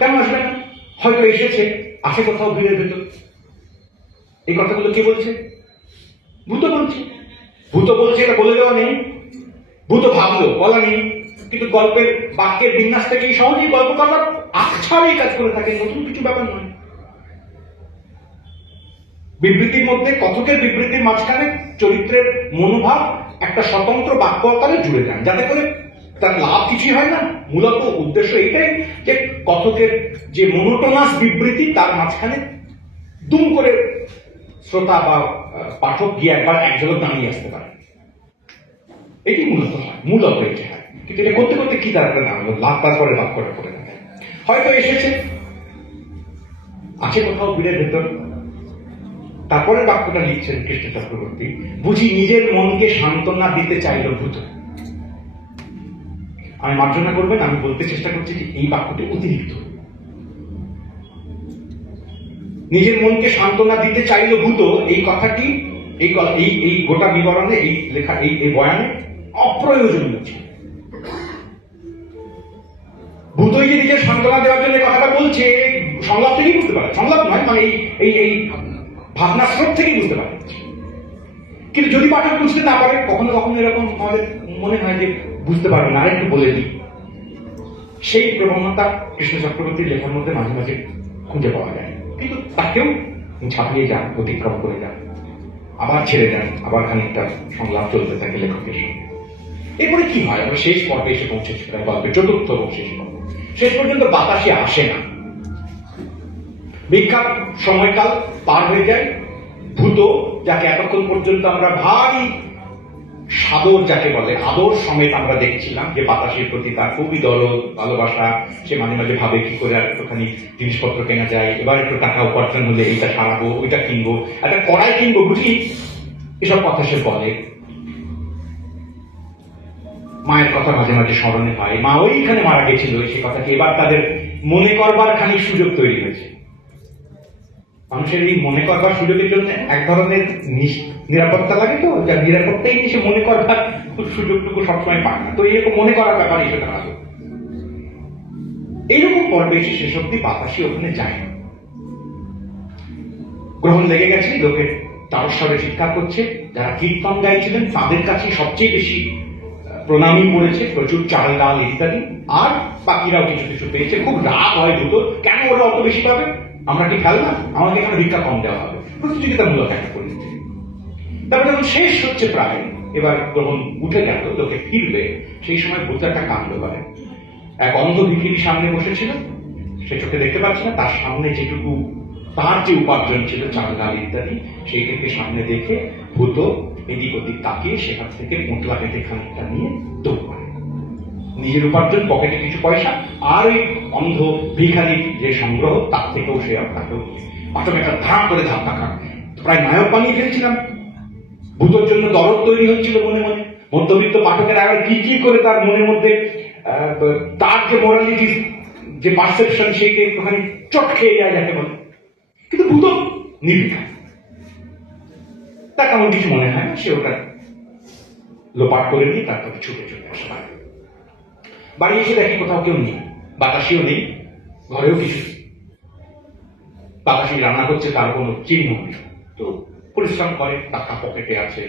কেন আসবে না? হয়তো এসেছে, আছে কোথাও ভিড়ের ভেতর। এই কথাগুলো কে বলছে? ভূত বলছে। ভূত বলছে, এটা বলে দেওয়া নেই। ভূত ভাবলো, বলা নেই। কিন্তু গল্পের বাক্যের বিন্যাস থেকেই সহজেই গল্পকাররা আকছাড়াই কাজ করে থাকে, নতুন কিছু ব্যাপার নয়। বিবৃতির মধ্যে, কথকের বিবৃতির মাঝখানে চরিত্রের মনোভাব একটা স্বতন্ত্র বাক্য আকারে জুড়ে যান, যাতে করে তার লাভ কিছুই হয় না। মূলত উদ্দেশ্য এইটাই যে কথকের যে মনোটোনাস বিবৃতি, তার মাঝখানে দুম করে শ্রোতা বা পাঠক গিয়ে একবার এক ঝলক দাঁড়িয়ে আসতে পারে। এটি মূলত হয়, মূলত এটি হয়। কিন্তু এটা করতে করতে কি তার একটা নাম হলো, লাভ তারপরে লাভ করে পড়ে থাকে। হয়তো এসেছে, আছে কোথাও ভিড়ের ভেতর। তারপরে বাক্যটা লিখছেন কৃষ্ণ চক্রবর্তী, বুঝি নিজের মনকে সান্ত্বনা দিতে চাইল ভূত। আমি মার্জনা করবেন, আমি বলতে চেষ্টা করছি যে এই বাক্যটি অতিরিক্ত। নিজের মনকে সান্ত্বনা দিতে চাইল ভূত, এই কথাটি এই গোটা বিবরণে, এই লেখা, এই বয়ানে অপ্রয়োজনীয় ছিল। ভূতই যে নিজের সান্ত্বনা দেওয়ার জন্য কথাটা বলছে, সংলাপ থেকেই বুঝতে পারে। সংলাপ নয়, মানে এই ভাবনা স্রোত থেকেই বুঝতে পারে। কিন্তু যদি পাঠক বুঝতে না পারে, কখনো কখনো এরকম আমাদের মনে হয় যে বুঝতে পারবে না, আরেকটু বলে দিই। সেই প্রবণতা কৃষ্ণ চক্রবর্তীর লেখার মধ্যে মাঝে মাঝে খুঁজে পাওয়া যায়। কিন্তু তাকেও ছাপিয়ে যান, অতিক্রম করে যান, আবার ছেড়ে যান, আবার খানিকটা সংলাপ চলতে থাকে লেখকের সঙ্গে। এরপরে কি হয়? আমরা শেষ পর্বে এসে পৌঁছেছি, প্রায় গল্পের চতুর্থ এবং শেষ পর্ব। শেষ পর্যন্ত বাতাসে আসে না, বিখ্যাত সময়কাল পার হয়ে যায়। ভূত, যাকে এতক্ষণ পর্যন্ত আমরা ভারী সাদর, যাকে বলে আদর সমেত আমরা দেখছিলাম, যে বাতাসের প্রতি তার খুবই দরদ, ভালোবাসা, সে মাঝে মাঝে ভাবে কি করে আর একটুখানি জিনিসপত্র কেনা যায়, এবার একটু টাকা উপার্জন হলে এইটা সারাবো, ওইটা কিনবো, একটা কড়াই কিনবো, বুঝলি, এসব কথা সে বলে। মায়ের কথা মাঝে মাঝে স্মরণে হয়, মা ওইখানে মারা গেছিল, সে কথাকে এবার তাদের মনে করবার খানিক সুযোগ তৈরি হয়েছে। মানুষের এই মনে করবার সুযোগের জন্য এক ধরনের নিরাপত্তা লাগে, তো যার নিরাপত্তাই নেই সে মনে করবার সুযোগটুকু সবসময় পায় না। তো এরকম মনে করার ব্যাপার সেটা ভালো। এইরকম পর্বে এসে শেষ অব্দি বাতাসি ওখানে যায় না। গ্রহণ লেগে গেছে, লোকে তারস্বরে চিৎকার করছে, যারা কীর্তন গাইছিলেন তাদের কাছে সবচেয়ে বেশি প্রণামী পড়েছে, প্রচুর চাল ডাল ইত্যাদি, আর বাকিরাও কিছু কিছু পেয়েছে। খুব রাগ হয় দুটো, কেন ওরা অত বেশি পাবে, আমরা কি খেল না, আমাকে এখানে ভিক্ষা কম দেওয়া হবে, প্রতিযোগিতামূলক একটা পরিস্থিতি। তারপরে যখন শেষ হচ্ছে প্রায়, এবার গ্রহণ উঠে গেল, লোকে ফিরবে, সেই সময় ভূত একটা কাণ্ড করে। এক অন্ধ ভিখিরি সামনে বসেছিল, সে চোখে দেখতে পাচ্ছে না, তার সামনে যেটুকু তার যে উপার্জন ছিল চাল ডাল ইত্যাদি, সেইটাকে সামনে দেখে ভূত এদিক ওদিক তাকিয়ে সেখান থেকে মোটলা পেটে খানিকটা নিয়ে দৌড় করে। নিজের উপার্জন, পকেটে কিছু পয়সা, আর ওই অন্ধ ভিখারির যে সংগ্রহ তার থেকেও সে আপনাকেও পাঠক একটা ধাপ করে ধাক্কা খান। প্রায় নায়ক বানিয়ে ফেলছিলাম। ভূতের জন্য দরদ তৈরি হচ্ছিল মনে মনে। মধ্যবিত্ত পাঠকের আগে কি কি করে তার মনের মধ্যে তার যে মোরালিটির যে পারসেপশন সেইকে একটুখানি চট খেয়ে যায় যাকে বলে। কিন্তু ভূত নির্বিকার, তার তেমন কিছু মনে হয় না, সে ওটা লোপাট করে নিয়ে তারপরে ছুটে চলে আসে বাড়ি। বাড়ি এসে দেখে কোথাও কেউ নেই, বাতাসিও নেই, ঘরেও কিছু নেই। বাতাসি রান্না করছে তার কোনো চিহ্ন নেই। তো পরিশ্রম করে, টাকা পকেটে আছে,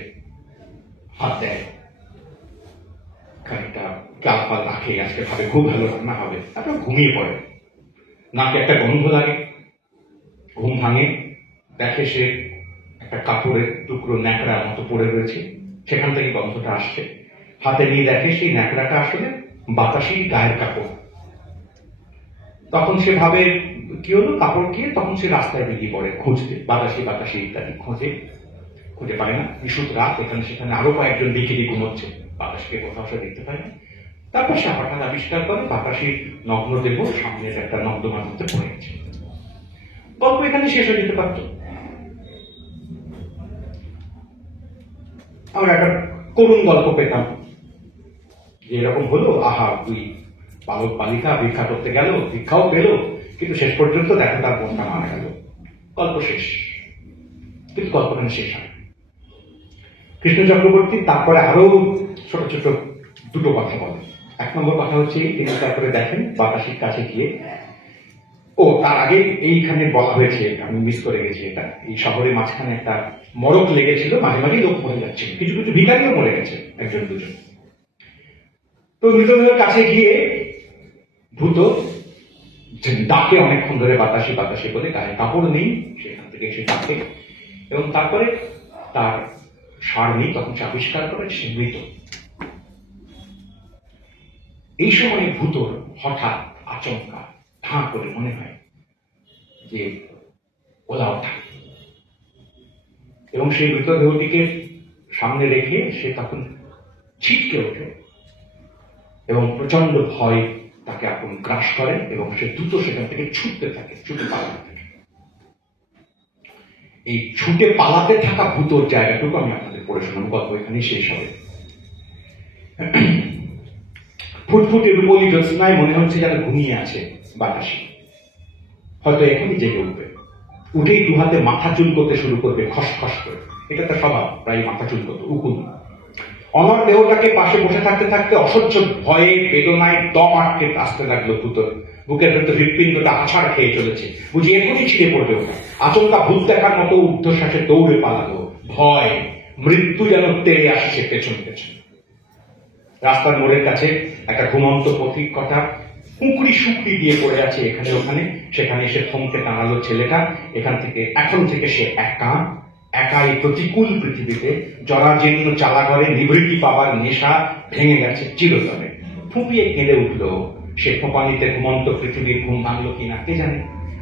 হাত দেয়, খানিকটা চাল ফাল রাখে, আজকে ভাবে খুব ভালো রান্না হবে, তারপর ঘুমিয়ে পড়ে। নাকে একটা গন্ধ লাগে, ঘুম ভাঙে, দেখে সে একটা কাপড়ের টুকরো ন্যাকড়ার মতো পড়ে রয়েছে, সেখান থেকে গন্ধটা আসছে। হাতে নিয়ে দেখে সেই ন্যাকড়াটা আসলে বাতাসির গায়ের কাপড়। তখন সে ভাবে কি হলো, কাপড় কি? তখন সে রাস্তায় বেরিয়ে পড়ে খুঁজতে, বাতাসি বাতাসি ইত্যাদি খুঁজে পায় না। নিশুত রাত, এখানে সেখানে আরো কয়েকজন দিকে ঘুমোচ্ছে, বাতাসিকে কোথাও সে দেখতে পায় না। তারপর সে হঠাৎ আবিষ্কার করে বাতাসির নগ্ন দেহ সামনের একটা নর্দমার মধ্যে পড়ে গেছে। গল্প এখানে শেষ হয়ে যেতে পারত। আমরা একটা করুণ গল্প পেতাম যে এরকম হলো, আহা দুই বালক বালিকা ভিক্ষা করতে গেল, ভিক্ষাও পেল, কিন্তু শেষ পর্যন্ত দেখা তার বোনটা মারা গেল, গল্প শেষ। কিন্তু গল্পখানে শেষ হয় কৃষ্ণ চক্রবর্তী তারপরে আরো ছোট ছোট দুটো কথা বলেন। এক নম্বর কথা হচ্ছে, তিনি তারপরে দেখেন বাতাসির কাছে গিয়ে, তার আগে এইখানে বলা হয়েছে, আমি মিস করে গেছি এটা, এই শহরের মাঝখানে একটা মরক লেগেছিল, মাঝে মাঝেই লোক মরে যাচ্ছিল, কিছু কিছু ভিখারিও মরে গেছে, একজন দুজন। তো মৃতদেহের কাছে গিয়ে ভূত ডাকে অনেকক্ষণ ধরে, বাতাসি বাতাসি বলে, গায়ে কাপড় নেই, সেখান থেকে সে ডাকে, এবং তারপরে তার সার নেই, তখন সে আবিষ্কার করে সে মৃত। এই সময় ভূতর হঠাৎ আচমকা ধাঁ করে মনে হয় যে ওলা ওঠা, এবং সেই মৃতদেহটিকে সামনে রেখে সে তখন ছিটকে ওঠে এবং প্রচন্ড ভয় তাকে আপন গ্রাস করে, এবং সে দ্রুত সেখান থেকে ছুটতে থাকে, ছুটে পালাতে থাকে। এই ছুটে পালাতে থাকা ভূতর জায়গাটুকু আমি আপনাদের পড়ে শোনাবো, গল্প এখানেই শেষ হবে। ফুটফুটে রূপলি জ্যোৎস্নায় মনে হচ্ছে যেন ঘুমিয়ে আছে বাতাসি, হয়তো এখনই জেগে উঠবে। উঠেই দু হাতে মাথা চুল করতে শুরু করবে, খসখস করে। এটা তার স্বভাব, প্রায় মাথা চুল করতো, উকুন। অনর দেহটাকে পাশে বসে থাকতে থাকতে অসহ্য ভয়ে বেদনায় দম আটকে আসতে লাগলো ভূতর। বুকের ভেতর হৃৎপিণ্ডটা আছাড় খেয়ে চলেছে, বুঝি এখনই ছিঁড়ে পড়বে ওটা। আচমকা ভূত দেখার মতো ঊর্ধ্বশ্বাসে দৌড়ে পালালো, ভয়, মৃত্যু যেন তেড়ে আসছে পেছন পেছন। রাস্তার মোড়ের কাছে একটা ঘুমন্ত পথিক কটা কুঁকড়ি শুকড়ি দিয়ে পড়ে আছে এখানে ওখানে, সেখানে এসে থমকে টানালো ছেলেটা। এখন থেকে সে একাই প্রতিকূল পৃথিবীতে জরাজীর্ণ চালাঘরে নিভৃতি পাবার নেশা ভেঙে গেছে চিরতরে। ফুঁপিয়ে কেঁদে উঠল সে, ফোঁপানিতে ঘুমন্ত পৃথিবীর ঘুম ভাঙলো কিনা কে জানে।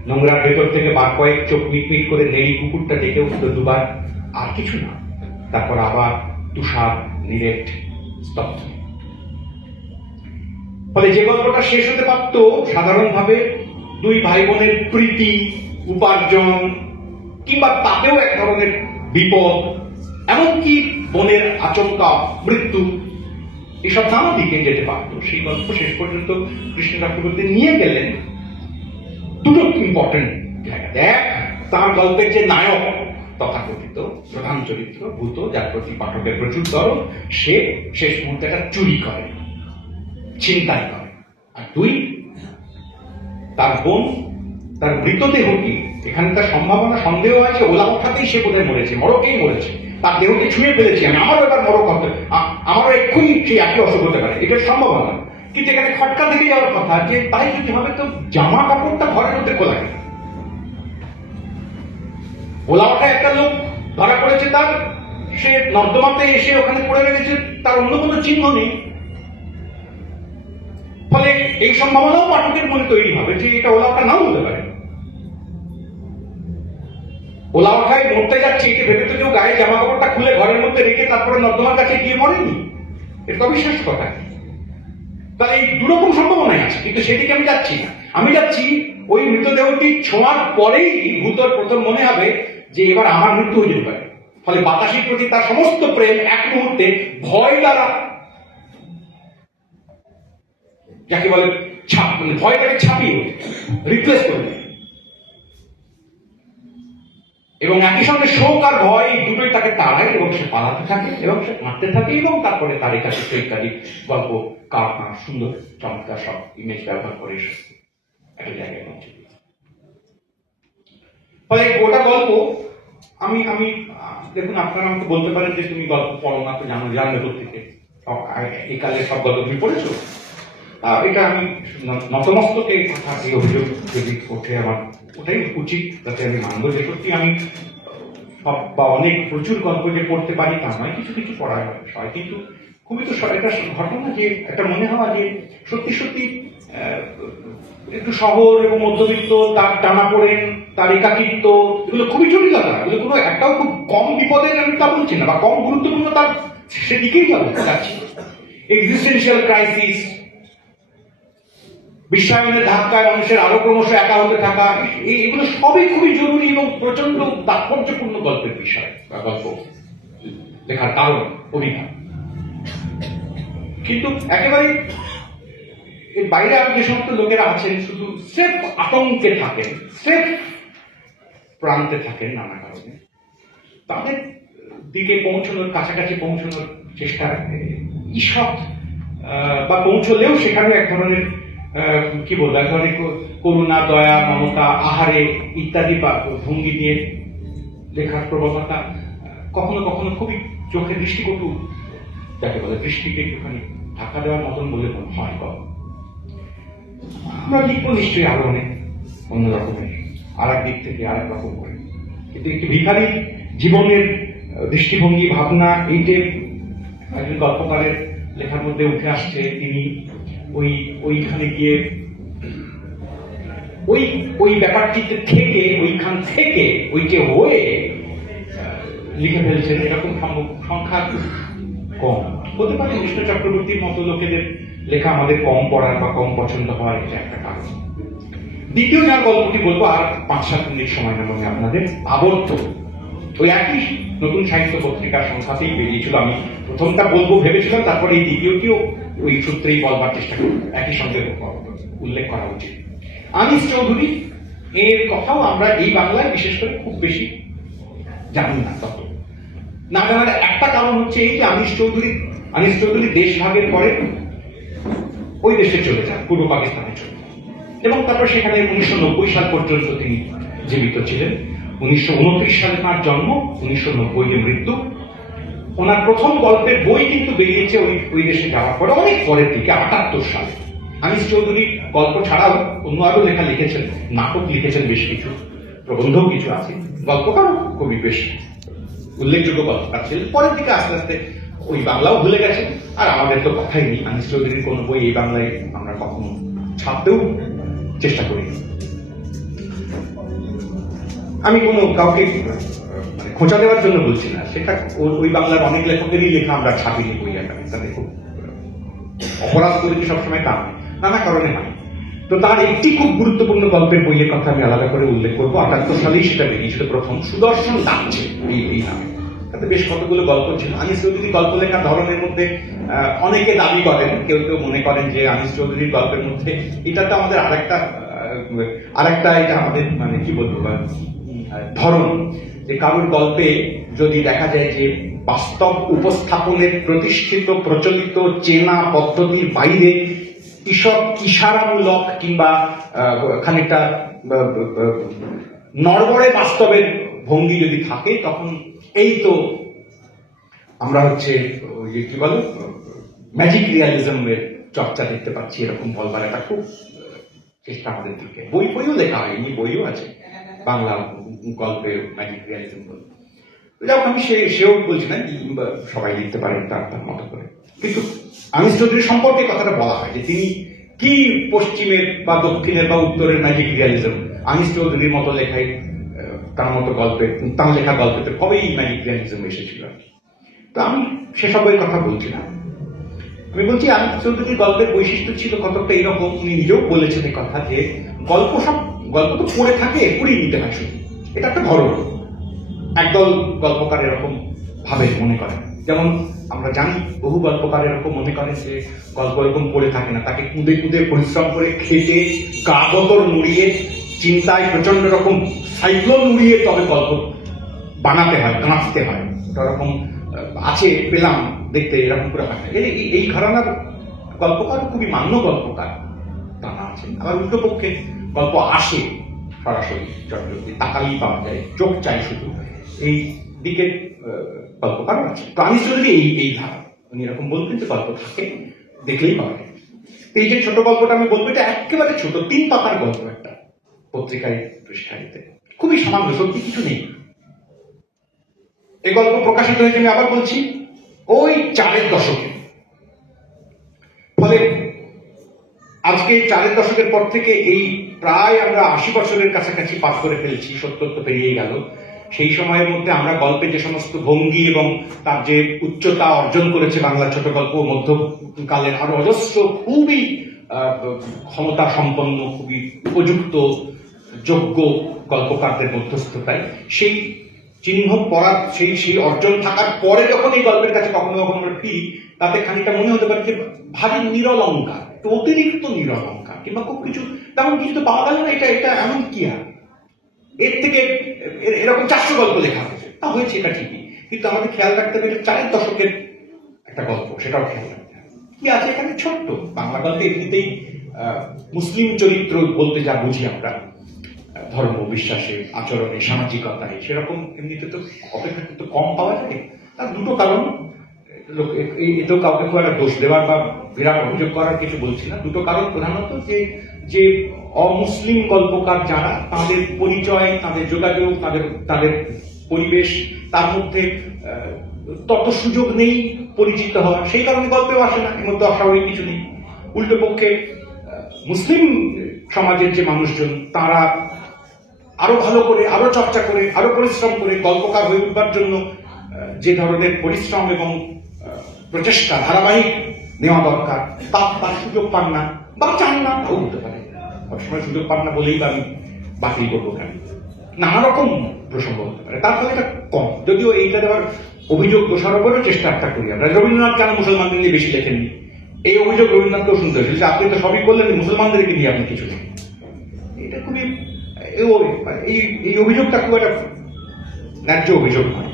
নোংরার ভেতর থেকে বার কয়েক চোখ মিটমিট করে নেড়ি কুকুরটা ডেকে উঠল দুবার, আর কিছু না। তারপর আবার তুষার নিরেট স্তব্ধ। ফলে যে গল্পটা শেষ হতে পারত সাধারণভাবে দুই ভাই বোনের প্রীতি, উপার্জন, কিংবা তাতেও এক ধরনের বিপদ, এমনকি বোনের আচমকা মৃত্যু, এসব নানা দিকে যেতে পারত। সেই গল্প শেষ পর্যন্ত কৃষ্ণ চক্রবর্তী নিয়ে গেলেন দুটো ইম্পর্টেন্ট জায়গা। এক, তার গল্পের যে নায়ক তথাকথিত প্রধান চরিত্র ভূত, যার প্রতি পাঠকের প্রচুর দরদ, সে শেষ মুহূর্তে একটা চুরি করে, ছিনতাই করে। আর দুই, তার বোন, তার মৃতদেহ কি, এখানে তার সম্ভাবনা সন্দেহ আছে ওলা ওঠাতেই সে বোধহয় মরেছে, মরকেই মরেছে, তার দেহকে ছুঁয়ে ফেলেছি আমি, আমারও এবার মরক হতে, আমারও এক্ষুনি সেই একই অসুখ হতে পারে, এটার সম্ভাবনা। কিন্তু এখানে খটকা থেকে যাওয়ার কথা যে তাই যদি হবে তো জামা কাপড়টা ঘরের মধ্যে খোলা গেল। ওলা ওঠা একটা লোক ধরা পড়েছে, তার সে নর্দমাতে এসে ওখানে পড়ে রেখেছে, তার অন্য কোনো চিহ্ন নেই। ফলে এই সম্ভাবনাও পাঠকের মনে তৈরি হবে যে এটা ওলা ওঠা নাও হতে পারে। ওলা ওঠায় মরতে যাচ্ছে এটা ভেবে তো কেউ গায়ে জামা কাপড়টা খুলে ঘরের মধ্যে রেখে তারপরে নর্দমার কাছে গিয়ে মরেনি, এটা তো অবিশ্বাস কথা। তাহলে এই দুরকম সম্ভাবনাই আছে, কিন্তু সেদিকে আমি যাচ্ছি না। আমি যাচ্ছি ওই মৃতদেহটি ছোঁয়ার পরেই ভূতর প্রথম মনে হবে যে এবার আমার মৃত্যু হয়ে যেতে পারে। ফলে বাতাসের প্রতি তার সমস্ত প্রেম এক মুহূর্তে ভয় দ্বারা, যাকে বলে মানে ভয়টাকে ছাপিয়ে রিপ্লেস করে দেয়। এবং একই সঙ্গে শোক আর ভয় দুটোই তাকে তাড়ায় এবং সে পালাতে থাকে এবং সে কাঁদতে থাকে এবং তারপরে তার একাচিত্র ইত্যাদি গল্প কারখানা সুন্দর চমৎকার সব ইমেজ ব্যবহার করে একটা জায়গায় পৌঁছে। ফলে গোটা গল্প আমি আমি দেখুন, আপনারা আমাকে বলতে পারেন যে তুমি গল্প পড়ো না, তো জানবে থেকে এই কালের সব গল্প তুমি পড়েছো। এটা আমি নতমস্তকে কথা এই অভিযোগ যদি ওঠে আমার ওটাই উচিত, যাতে আমি মানব যে সত্যি আমি সব বা অনেক প্রচুর গল্প যে পড়তে পারি তা নয়, কিছু কিছু পড়া হয়। কিন্তু খুবই তো একটা ঘটনা যে একটা মনে হওয়া যে সত্যি সত্যি একটু শহর এবং মধ্যবিত্ত, তার টানা পড়েন, তার একাকিত্ব, এগুলো খুবই জটিলতা। এগুলো কোনো একটাও খুব কম বিপদের আমি তা বলছি না, বা কম গুরুত্বপূর্ণ তার সেদিকেই যাচ্ছি। এক্সিস্টেন্সিয়াল ক্রাইসিস, বিশ্বায়নের ধাক্কায় মানুষের আরো ক্রমশ একা হতে থাকা, এগুলো সবই খুবই জরুরি এবং প্রচন্ড তাৎপর্যপূর্ণ গল্পের বিষয় বা গল্প লেখার কারণ অভিজ্ঞতা। কিন্তু একেবারে এর বাইরে আর যে সমস্ত লোকেরা আছেন শুধু স্রেফ আতঙ্কে থাকেন, স্রেফ প্রান্তে থাকেন নানা কারণে, তাদের দিকে পৌঁছানোর, কাছাকাছি পৌঁছানোর চেষ্টা ঈষৎ বা পৌঁছলেও সেখানে এক ধরনের কি বলবো, এক ধরনের করুণা, দয়া, মমতা, আহারে ইত্যাদি বা ভঙ্গি দিয়ে লেখার প্রবণতা কখনো কখনো খুবই চোখে দৃষ্টিকটু, যাকে বলে দৃষ্টিকে একটুখানি ধাক্কা দেওয়ার মতন বলে মনে হয়। আমরা লিখবো নিশ্চয়ই আরো অনেক অন্য রকমের, আর এক দিক থেকে আর এক রকম করে, কিন্তু একটি ভিখারির জীবনের দৃষ্টিভঙ্গি, ভাবনা, এই যে একজন গল্পকারের লেখার মধ্যে উঠে আসছে, তিনি ওইখানে গিয়ে ওই ব্যাপারটিতে থেকে, ওইখান থেকে ওইকে হয়ে লিখে ফেলছেন, এরকম সংখ্যা কম। হতে পারে কৃষ্ণ চক্রবর্তীর মতো লোকেদের লেখা আমাদের কম পড়ার বা কম পছন্দ হওয়ার এটা একটা কারণ। দ্বিতীয় যার গল্পটি বলবো, আর 5-7 মিনিট সময় নেব আপনাদের, আবর্ত। ওই একই নতুন সাহিত্য পত্রিকার সংখ্যাতেই বেরিয়েছিল। আমি প্রথমটা বলবো ভেবেছিলাম, তারপরে এই দ্বিতীয়টিও ওই সূত্রেই বলবার চেষ্টা করি, একই সঙ্গে উল্লেখ করা উচিত। আনিস চৌধুরী এর কথাও আমরা এই বাংলায় বিশেষ করে খুব বেশি জানি না। তত না জানার একটা কারণ হচ্ছে এই যে আনিস চৌধুরী দেশভাগের পরে ওই দেশে চলে যান, পূর্ব পাকিস্তানে চলে যান, এবং তারপর সেখানে 1990 সাল পর্যন্ত তিনি জীবিত ছিলেন। 1929 সালে তাঁর জন্ম, 1990 মৃত্যু। ওনার প্রথম গল্পের বই কিন্তু বেরিয়েছে ওই দেশে যাওয়ার পরে, অনেক পরের দিকে, 78 সালে। আনিস চৌধুরী গল্প ছাড়াও অন্য আরো লেখা লিখেছেন, নাটক লিখেছেন বেশ কিছু, প্রবন্ধও কিছু আছে, গল্পকারও খুবই বেশ উল্লেখযোগ্য গল্পকার ছিলেন। পরের দিকে আস্তে আস্তে ওই বাংলাও ভুলে গেছেন, আর আমাদের তো কথাই নেই। আনিস চৌধুরীর কোনো বই এই বাংলায় আমরা কখনো ছাপতেও চেষ্টা করি। আমি কোনো কাউকে মানে খোঁচা দেওয়ার জন্য বলছি না, সেটা ওই বাংলার অনেক লেখকেরই লেখা আমরা ছাপিনি বই আকারে, তাদের খুব অপরাধ করেছি সবসময় তা নানা কারণে হয়। তো তার একটি খুব গুরুত্বপূর্ণ গল্পের বইয়ের কথা আমি আলাদা করে উল্লেখ করবো। 78 সালেই সেটা বেরিয়েছিল প্রথম, সুদর্শন লাগছে এই নামে। তাতে বেশ কতগুলো গল্প ছিল। আনিস চৌধুরী গল্প লেখার ধরনের মধ্যে অনেকে দাবি করেন, কেউ কেউ মনে করেন যে আনিস চৌধুরীর গল্পের মধ্যে এটা তো আমাদের আরেকটা এটা আমাদের মানে কি বলবো ধরন, যে কারোর গল্পে যদি দেখা যায় যে বাস্তব উপস্থাপনের প্রতিষ্ঠিত প্রচলিত চেনা পদ্ধতির বাইরে কিসব ইশারামূলক কিংবা খানিকটা নড়বড়ে বাস্তবের ভঙ্গি যদি থাকে, তখন এই তো আমরা হচ্ছে কি বলে ম্যাজিক রিয়ালিজমের চর্চা দেখতে পাচ্ছি, এরকম বলবার একটা খুব চেষ্টা আমাদের থাকে। বইও লেখা হয়, এমনি বইও আছে বাংলা গল্পে ম্যাজিক রিয়ালিজম বলে। যাই হোক, আমি সেও বলছি না, সবাই লিখতে পারেন তার তার মতো করে, কিন্তু আনিস চৌধুরী সম্পর্কে কথাটা বলা হয় যে তিনি কি পশ্চিমের বা দক্ষিণের বা উত্তরের ম্যাজিক রিয়ালিজম, আনিস চৌধুরীর মতো লেখায় তার মতো গল্পে, তার লেখা গল্পেতে কবেই ম্যাজিক রিয়ালিজম এসেছিল। তো আমি সেসবের কথা বলছি না, আমি বলছি আনিস চৌধুরীর গল্পের বৈশিষ্ট্য ছিল কতটা এইরকম, উনি নিজেও বলেছেন এই কথা যে গল্প তো পড়ে থাকে, পড়িয়ে নিতে হয় শুধু, এটা একটা ধরন। একদল গল্পকার এরকম ভাবে মনে করেন, যেমন আমরা জানি বহু গল্পকার এরকম মনে করেন যে গল্প এরকম পড়ে থাকে না, তাকে কুঁদে কুঁদে পরিশ্রম করে খেটে গা গতর মুড়িয়ে চিন্তায় প্রচন্ড রকম সাইক্লোন উড়িয়ে তবে গল্প বানাতে হয়, গাঁথতে হয়। এরকম আছে, পেলাম দেখতে এরকম করে হয়। এই ঘরানার গল্পকার খুবই মান্য গল্পকার জানা আছে। আবার উল্টো পক্ষে গল্প আসে সরাসরি চট্টগ্রামে, তাকালেই পাওয়া যায়, চোখ চাই শুধু, এই দিকে গল্পকারও আছে। তো আনিস চৌধুরী এই ধারা, উনি এরকম বলতেন যে গল্প থাকে, দেখলেই পাওয়া যায়। এই যে ছোট গল্পটা আমি বলবো, এটা একেবারে ছোট, 3 পাতার গল্প, একটা পত্রিকায় পৃষ্ঠারিতে, খুবই সামান্য, সত্যি কিছু নেই। এই গল্প প্রকাশিত হয়েছে, আমি আবার বলছি, ওই 4-এর দশকে। ফলে আজকে 4-এর দশকের পর থেকে এই প্রায় আমরা 80 বছরের কাছাকাছি পার করে ফেলছি, 70 তো পেরিয়ে গেল। সেই সময়ের মধ্যে আমরা গল্পে যে সমস্ত ভঙ্গি এবং তার যে উচ্চতা অর্জন করেছে বাংলা ছোট গল্প, মধ্যকালের আরো অজস্র খুবই ক্ষমতা সম্পন্ন, খুবই উপযুক্ত যোগ্য গল্পকারদের মধ্যস্থতায়, সেই চিহ্ন পড়ার সেই অর্জন থাকার পরে যখন এই গল্পের কাছে কখনো কখনো আমরা ফিরি, তাতে খানিকটা মনে হতে পারে যে ভারী নিরলঙ্কার, অতিরিক্ত নিরলঙ্কার, কিংবা খুব কিছু তেমন কিছু তো পাওয়া গেল না, এটা এমন কি আর, এর থেকে এরকম 400 গল্প লেখা হয়েছে, তা হয়েছে, এটা ঠিকই, কিন্তু আমাদের খেয়াল রাখতে হবে 4-এর দশকের একটা গল্প, সেটাও খেয়াল রাখতে হবে। কি আছে এখানে? ছোট্ট বাংলা গল্পে এমনিতেই মুসলিম চরিত্র বলতে যা বুঝি আমরা, ধর্ম বিশ্বাসে, আচরণে, সামাজিকতায়, সেরকম এমনিতে তো অপেক্ষাকৃত কম পাওয়া যায়। তার দুটো কারণ, এটাও কাউকে খুব একটা দোষ দেওয়ার বা বিরাট অভিযোগ করার কিছু বলছি না। দুটো কারণ প্রধানত, যে অমুসলিম গল্পকার যারা, তাদের পরিচয়, তাদের যোগাযোগ, তাদের পরিবেশ, তার মধ্যে তত সুযোগ নেই পরিচিত হওয়া, সেই কারণে গল্পেও আসে না, এর মধ্যে অস্বাভাবিক কিছু নেই। উল্টো পক্ষে মুসলিম সমাজের যে মানুষজন, তারা আরো ভালো করে, আরো চর্চা করে, আরো পরিশ্রম করে গল্পকার হয়ে উঠবার জন্য যে ধরনের পরিশ্রম এবং প্রচেষ্টা ধারাবাহিক নেওয়া দরকার, তার সুযোগ পান না বা চান না, তাও হতে পারে। সবসময় সুযোগ পান না বলেই বা আমি বাতিল করবো কেন, নানা রকম প্রসঙ্গ হতে পারে, তার ফলে এটা কম। যদিও এইটা দেওয়ার অভিযোগ দোষারোপেরও চেষ্টা একটা করি আমরা, রবীন্দ্রনাথ কেন মুসলমানদের নিয়ে বেশি লেখেননি, এই অভিযোগ রবীন্দ্রনাথকেও শুনতে হয়েছিল যে আপনি তো সবই বললেন, মুসলমানদেরকে নিয়ে আপনি কিছু নেই। এটা খুবই এই অভিযোগটা খুব একটা ন্যায্য অভিযোগ নয়।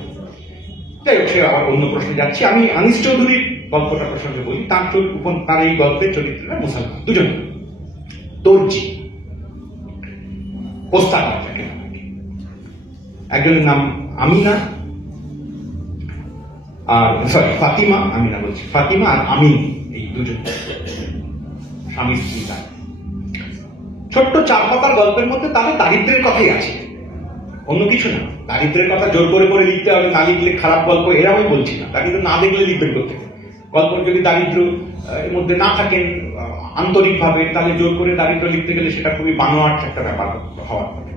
যাই হোক, সে আবার অন্য প্রশ্নে যাচ্ছি। আমি আনিস চৌধুরীর গল্পটা প্রসঙ্গে বলি। তার এই গল্পের চরিত্রটা মুসলমান, দুজন, দর্জি, ওস্তাদ, একজনের নাম আমিনা, আর ফাতিমা, আমিনা বলছি, ফাতিমা আর আমিন, এই দুজন স্বামী স্ত্রী। তার ছোট্ট 4 পাতার গল্পের মধ্যে তাদের দারিদ্রের কথাই আছে, অন্য কিছু না। দারিদ্রের কথা জোর করে করে লিখতে হবে, না লিখলে খারাপ গল্প, এরা আমি বলছি না। দারিদ্র না দেখলে লিখবেন করতে, গল্প যদি দারিদ্র এর মধ্যে না থাকেন আন্তরিকভাবে, তাহলে জোর করে দারিদ্র লিখতে গেলে সেটা খুবই বানোয়াট একটা ব্যাপার হওয়ার কথা।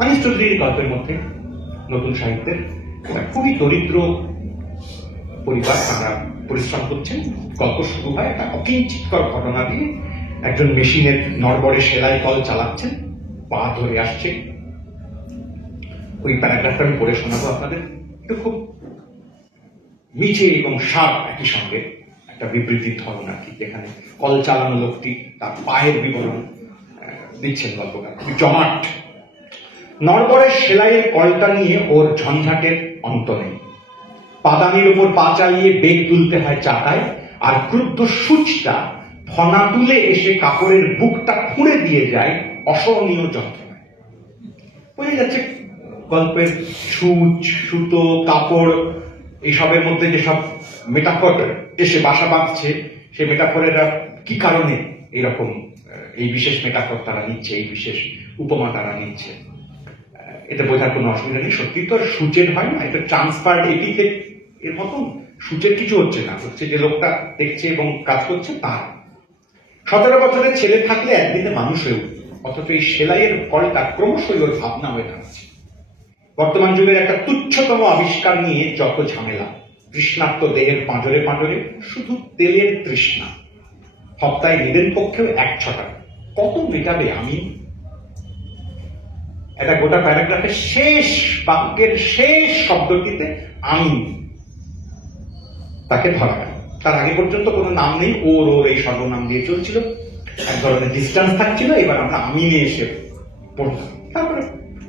আনিস চৌধুরীর গল্পের মধ্যে নতুন সাহিত্যের খুবই দরিদ্র পরিবার, তারা পরিশ্রম করছেন। গল্প শুরু হয় একটা অকিঞ্চিতকর ঘটনা দিয়ে, একজন মেশিনের নড়বড়ে সেলাই কল চালাচ্ছেন, পা ধরে আসছে। ওই প্যারাগ্রাফটা আমি পড়ে শোনাবো আপনাদের, একটু খুব মিছে এবং সাপ একই সঙ্গে একটা বিবৃতির ধরন আর কি, যেখানে কল চালানো লোকটি তার পায়ের বিবরণ দিচ্ছেন গল্পকার, খুবই জমাট। নড়বড়ের সেলাইয়ের কলটা নিয়ে ওর ঝঞ্ঝাটের অন্ত নেই। পাদানির উপর পা চালিয়ে বেগ তুলতে হয় চাকায়, আর ক্রুদ্ধ সূচটা ফনা তুলে এসে কাপড়ের বুকটা খুঁড়ে দিয়ে যায় অসহনীয় যন্ত্রণায়। বোঝা যাচ্ছে গল্পের সূচ, সুতো, কাপড় এইসবের মধ্যে যেসব মেটাফর এসে বাসা বাঁধছে, সে মেটাফরেরা কি কারণে এইরকম এই বিশেষ মেটাফর তারা নিচ্ছে, এই বিশেষ উপমা তারা নিচ্ছে, এতে বোঝার কোনো অসুবিধা নেই। সত্যি তো আর সূচের হয় না, এটা ট্রান্সফার এপিতে এর মতন, সূচের কিছু হচ্ছে না, হচ্ছে যে লোকটা দেখছে এবং কাজ করছে তার। 17 বছরের ছেলে থাকলে একদিনে মানুষ হয়ে উঠবে, অথচ এই সেলাইয়ের ফলটা ক্রমশই ওর ভাবনা হয়ে দাঁড়াচ্ছে। বর্তমান যুগের একটা তুচ্ছতম আবিষ্কার নিয়ে যত ঝামেলা, তৃষ্ণার্ত দেহের পাঁজরে পাঁজরে শুধু তেলের তৃষ্ণা। হপ্তায় নিদেন পক্ষেও 1 ছটা কত মেটাবে আমি? একটা গোটা প্যারাগ্রাফের শেষ বাক্যের শেষ শব্দটিতে আমি তাকে ধরা গেল। তার আগে পর্যন্ত কোনো নাম নেই, ওর এই সর্বনাম দিয়ে চলছিল, এক ধরনের ডিস্টেন্স থাকছিল। এবার আমরা আমিনে এসে পড়লাম, তারপরে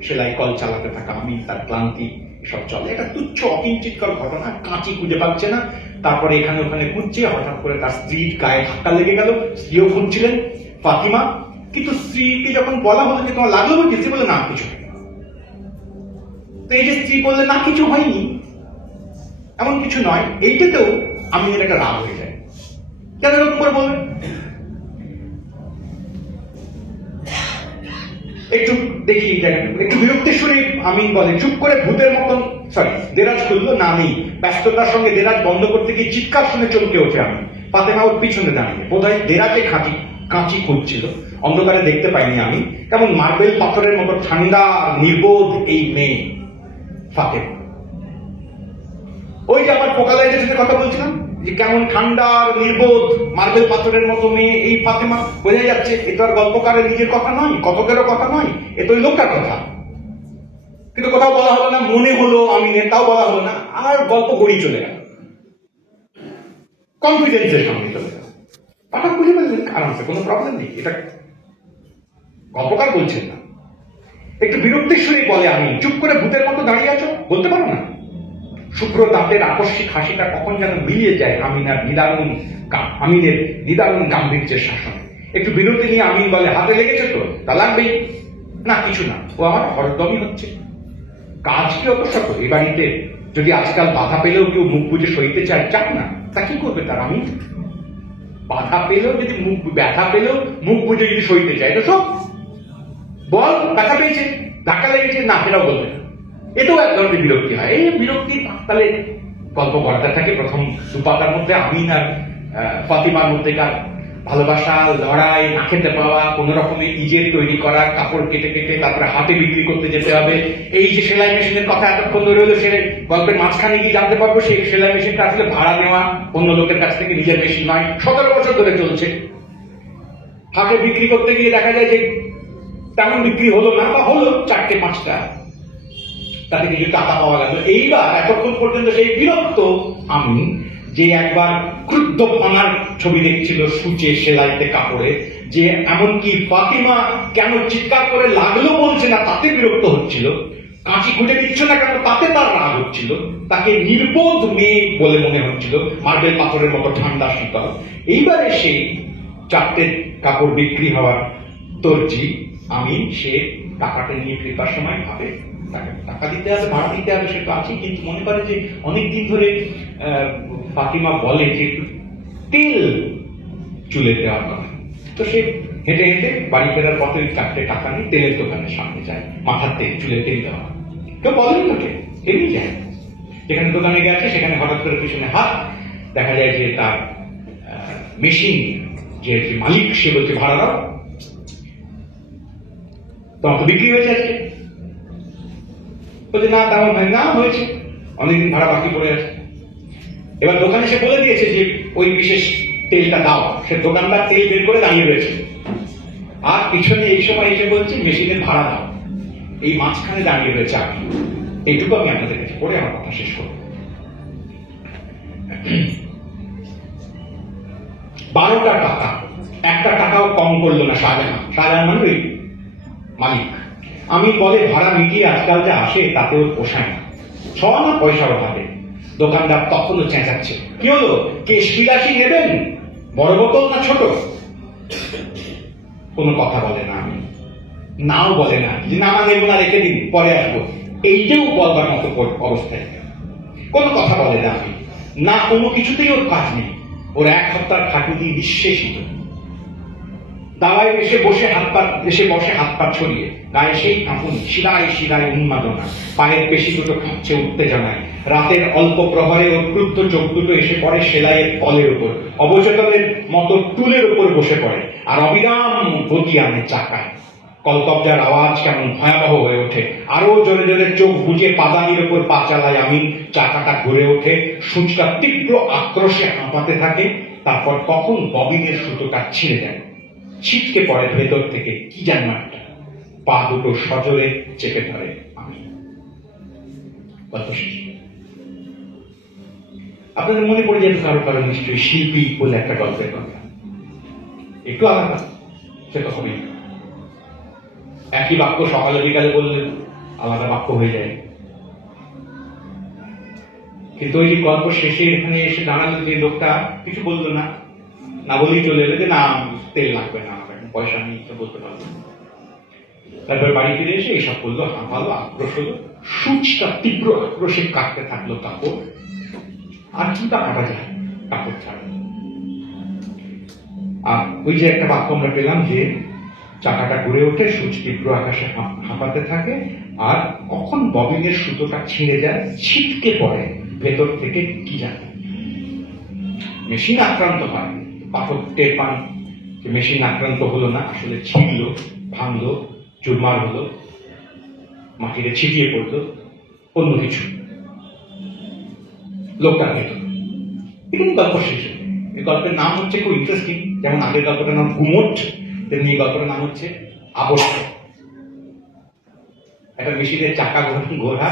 সেলাই কল চালাতে থাকা আমি, তার ক্লান্তি, সব চলে। একটা তুচ্ছ অকিঞ্চিতকর ঘটনা, কাঁচি খুঁজে পাচ্ছে না, তারপরে এখানে ওখানে খুঁজছে, হঠাৎ করে তার স্ত্রীর গায়ে ধাক্কা লেগে গেল। স্ত্রীও খুঁজছিলেন, ফাতিমা। কিন্তু স্ত্রীকে যখন বলা হলো যে তোমার লাগলো কি, স্ত্রী বলে না কিছু হয়নি। তো এই যে স্ত্রী বললে না কিছু হয়নি, এমন কিছু নয়, এইটাতেও আমিনের একটা রাগ হয়ে যায়। কেন এরকম করে বলবেন? একটু দেখি জায়গাটা, একটু বিরক্তির সুরে আমিন বলে, চুপ করে ভূতের মতন, সরি, দেরাজ খুললো না নেই। ব্যস্ততার সঙ্গে দেরাজ বন্ধ করতে গিয়ে চিৎকার শুনে চমকে ওঠে আমি। ফাতেমা ওর পিছনে দাঁড়িয়ে, বোধহয় দেরাজে কাঁচি খুঁজছিল। অন্ধকারে দেখতে পাইনি আমি, কেমন মার্বেল পাথরের মতো ঠান্ডা নির্বোধ এই মেয়ে ফাতেমা। ওই যে আমার ফোকালাইজেশনের কথা বলছিলাম, যে কেমন ঠান্ডা নির্বোধ মার্বেল পাথরের মতো মেয়ে এই ফাতেমা। বোঝা যাচ্ছে এ তো আর গল্পকারের নিজের কথা নয়, কতকেরও কথা নয়, এ তো ওই লোকটার কথা। কিন্তু কোথাও বলা হলো না, মনে হলো আমিনের, তাও বলা হলো না, আর গল্প গড়িয়ে চলে গেল, কনফিডেন্সের সঙ্গে চলে গেল। পাঠক বুঝে ফেললেন আরামসে, কোনো প্রবলেম নেই, এটা গল্পকার বলছেন না। একটু বিরক্তির সুরে বলে আমি, চুপ করে ভূতের মতো দাঁড়িয়ে আছো, বলতে পারো না? শুভ্র দাঁতের আকস্মিক হাসিটা কখন যেন মিলিয়ে যায় আমিনের নিদারুণ গাম্ভীর্যের শাসনে। একটু বিরতি নিয়ে আমিন বলে, হাতে লেগেছে তো? তা লাগবেই না, কিছু না, ও আমার হরদমই হচ্ছে। কাজ কি অত শত? এই বাড়িতে যদি আজকাল বাধা পেলেও কেউ মুখ বুঝে সইতে চায়, চাক না, তা কি করবে তার? আমি বাধা পেলেও যদি ব্যথা পেলেও মুখ বুঝে যদি সইতে চায়, তো সব বল, ব্যথা পেয়েছে, ধাক্কা লেগেছে, না সেটাও বলবে না। এটাও এক ধরনের বিরক্তি হয়। এই বিরক্তি তাহলে গল্প গড়াতে থাকে প্রথম 2 পাতার মধ্যে আমিন আর ফাতিমার মধ্যেকার ভালোবাসা, লড়াই, না খেতে পাওয়া, কোন রকমের ইজের তৈরি করা, কাপড় কেটে কেটে তারপরে হাতে বিক্রি করতে যেতে হবে। এই যে সেলাই মেশিনের কথা এতক্ষণ ধরে হলো, সে গল্পের মাঝখানে গিয়ে জানতে পারবো সেই সেলাই মেশিনটা আসলে ভাড়া নেওয়া, অন্য লোকের কাছ থেকে, নিজের মেশিন নয়। 17 বছর ধরে চলছে। হাতে বিক্রি করতে গিয়ে দেখা যায় যে তেমন বিক্রি হলো না, বা হলো 4-5টা, তাতে কিছু টাকা পাওয়া গেল। এইবার এতক্ষণ পর্যন্ত সেই বিরক্ত আমি, যে একবার ক্রুদ্ধ ফনার ছবি দেখছিল সূচে, সেলাইতে, কাপড়ে, যে এমনকি ফাতিমা কেন চিৎকার করে লাগলো বলছে না তাতে বিরক্ত হচ্ছিল, কাঁচি খুঁজে দিচ্ছে না কেন তাতে তার রাগ হচ্ছিল, তাকে নির্বোধ মেয়ে বলে মনে হচ্ছিল, মার্বেল পাথরের মতো ঠান্ডা শীতল। এইবারে সেই 4টে কাপড় বিক্রি হওয়ার দর্জি আমি, সে টাকাটা নিয়ে ফেরবার সময় ভাবে তাকে টাকা দিতে হবে, ভাড়া দিতে হবে, সে তো আছে, কিন্তু মনে করে যে অনেকদিন ধরে ফাতিমা বলে যে একটু তেল চুলে দেওয়ার কথা। তো সে হেঁটে হেঁটে বাড়ি ফেরার পথে 4টে টাকা নিয়ে তেলের দোকানের সামনে যায়, মাথার তেল, চুলে তেল দেওয়া। কেউ বলেন তোকে, এমনি যায়। যেখানে দোকানে গেছে সেখানে হঠাৎ করে পিছনে হাত, দেখা যায় যে তার মেশিন, যে মালিক, সে বলছে ভাড়া দাও। তোমার তো বিক্রি হয়েছে আজকে? বলছে না, তেমন হয় না, হয়েছে, অনেকদিন ভাড়া বাকি পড়ে আছে। এবার দোকানে সে বলে দিয়েছে যে ওই বিশেষ তেলটা দাও, সে দোকানদার তেল বের করে দাঁড়িয়ে রয়েছে, আর পিছনে এই সময় এসে বলছে মেশিনের ভাড়া দাও। এই মাঝখানে দাঁড়িয়ে রয়েছে আমি। এইটুকু আমি আপনাদের কাছে পড়ে আমার কথা শেষ করব। 12টা টাকা, একটা টাকাও কম করলো না শাহজাহান। শাহজাহান মানে ওই মালিক। আমি বলে ভাড়া মিটিয়ে আজকাল যা আসে তাতেও পোষায় না, 6 আনা পয়সার অভাবে। দোকানদার তখনও চেঁচাচ্ছে, কি হলো, কেশ বিলাসী নেবেন, বড় বোতল না ছোট? কোনো কথা বলে না। আমি নাও বলে না যে না নেবো না, রেখে দিন, পরে আসবো, এইটাও বলবার মতো অবস্থায়। কোনো কথা বলে না। আমি না, কোনো কিছুতেই ওর কাজ নেই। ওর 1 সপ্তাহ খাটুনি নিঃশেষিত। দাওয়ায় এসে বসে হাত পা ছড়িয়ে, গায়ে সেই কাঁপুনি, শিরায় শিরায় উন্মাদনা, পায়ের পেশি দুটো কাঁপছে উত্তেজনায়। রাতের অল্প প্রহরে ওর ক্রুদ্ধ চোখ দুটো এসে পড়ে সেলাইয়ের কলের উপর, অবচেতনের মতো টুলের উপর বসে পড়ে, আর অবিরাম গতি আনে চাকায়। কলকব্জার আওয়াজ কেমন ভয়াবহ হয়ে ওঠে। আরো জোরে জোরে চোখ বুজে পাদানির উপর পা চালায় আমি। চাকাটা ঘুরে ওঠে, সূচটা তীব্র আক্রোশে হাঁপাতে থাকে। তারপর কখন ববিনের সুতোটা ছিঁড়ে যায়, ছিটকে পড়ে ভেতর থেকে কি যেন একটা, পা দুটো সজোরে চেপে ধরে আমি। গল্প শেষ। আপনাদের মনে পড়ে যাবে কারো কারো নিশ্চয়ই শিল্পী বলে একটা গল্পের কথা। একটু আলাদা, সেটা হবেই। একই বাক্য সকালে বিকালে বললে আলাদা বাক্য হয়ে যায়। কিন্তু ওই গল্প শেষে এখানে এসে দাঁড়ালো যে লোকটা কিছু বললো না, না বলেই চলে এলো যে না তেল লাগবে না, আমার এখন পয়সা নেই, তো বলতে পারবো। তারপর বাড়ি ফিরে এসে এইসব করলো, হাঁপালো, আক্রোশ হলো, সূচটা তীব্র আক্রোশে কাটতে থাকলো কাপড়। আর কি তা কাটা যায় কাপড় ছাড়া? আর ওই যে একটা বাক্য আমরা পেলাম যে চাকাটা ঘুরে ওঠে, সূচ তীব্র আকাশে হাঁপাতে থাকে, আর কখন ববিনের সুতোটা ছিঁড়ে যায়, ছিটকে পড়ে ভেতর থেকে কি জানে। মেশিন আক্রান্ত হয়, পাঠক টের পান যে মেশিন আক্রান্ত হলো না, আসলে ছিঁড়ল, ভাঙলো, চুরমার হলো, মাটিতে ছিটিয়ে পড়লো, অন্য কিছু লোকটার ভেতর। এখানে গল্প শেষ। এই গল্পের নাম হচ্ছে খুব ইন্টারেস্টিং, যেমন আগের গল্পটার নাম গুমট, তেমনি এই গল্পটার নাম হচ্ছে আবর্ত। একটা মেশিনের চাকা ঘোরা,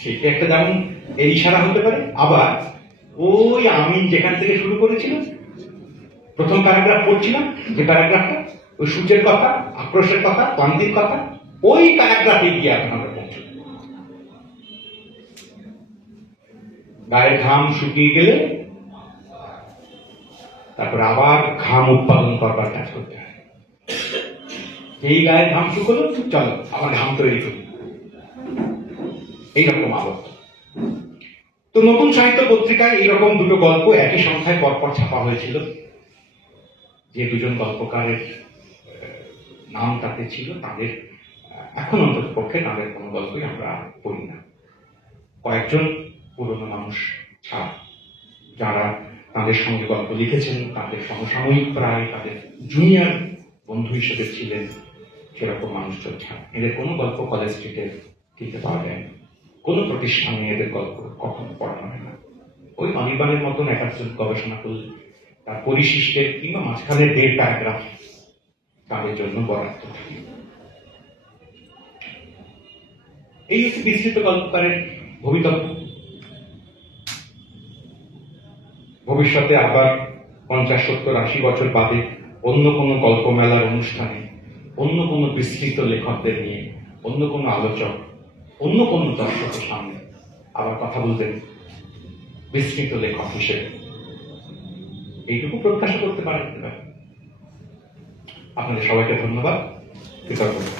সেটা একটা যেমন এর ইশারা হতে পারে, আবার ওই আমি যেখান থেকে শুরু করেছিলাম, প্রথম প্যারাগ্রাফ পড়ছিলাম যে প্যারাগ্রাফটা, ওই সূর্যের কথা, আক্রোশের কথা, ক্লান্তির কথা, ওই প্যারাগ্রাফে গিয়ে এখন আমরা পড়ছি। গায়ের ঘাম শুকিয়ে গেলে তারপর আবার ঘাম উৎপাদন করবার কাজ করতে হয়। এই গায়ের ঘাম শুকলো, চলো আবার ঘাম তৈরি করি, এইরকম আবদ্ধ। তো নতুন সাহিত্য পত্রিকায় এইরকম দুটো গল্প একই সংখ্যায় পরপর ছাপা হয়েছিল। যে দুজন গল্পকারের নাম তাতে ছিল, তাদের এখন অন্তত পক্ষে তাদের কোনো গল্পই আমরা পড়ি না। কয়েকজন পুরনো মানুষ ছাড়া, যারা তাদের সঙ্গে গল্প লিখেছেন, তাদের সমসাময়িক প্রায় তাদের জুনিয়র বন্ধু হিসেবে ছিলেন, সেরকম মানুষজন ছাড়া এদের কোনো গল্প কলেজ স্ট্রিটে দিতে পাওয়া যায় না। কোনো প্রতিষ্ঠানে এদের গল্প কখনো পড়ানো হয় না। ওই অনির্বাণের মতন একজন গবেষণা করলে তার পরিশিষ্টের কিংবা মাঝখানের 1.5 প্যারাগ্রাফ তাদের জন্য বরাদ্দ থাকে। এই হচ্ছে বিস্তৃত গল্পকারের ভবিতব্য। ভবিষ্যতে আবার 50, 70, 80 বছর বাদে অন্য কোনো গল্প মেলার অনুষ্ঠানে অন্য কোনো বিস্তৃত লেখকদের নিয়ে অন্য কোনো আলোচক, অন্য কোনো দর্শকের সামনে আবার কথা বলবেন বিস্তৃত লেখক হিসেবে। এইটুকু প্রত্যাশা করতে পারেন। আপনাদের সবাইকে ধন্যবাদ, কৃতজ্ঞতা।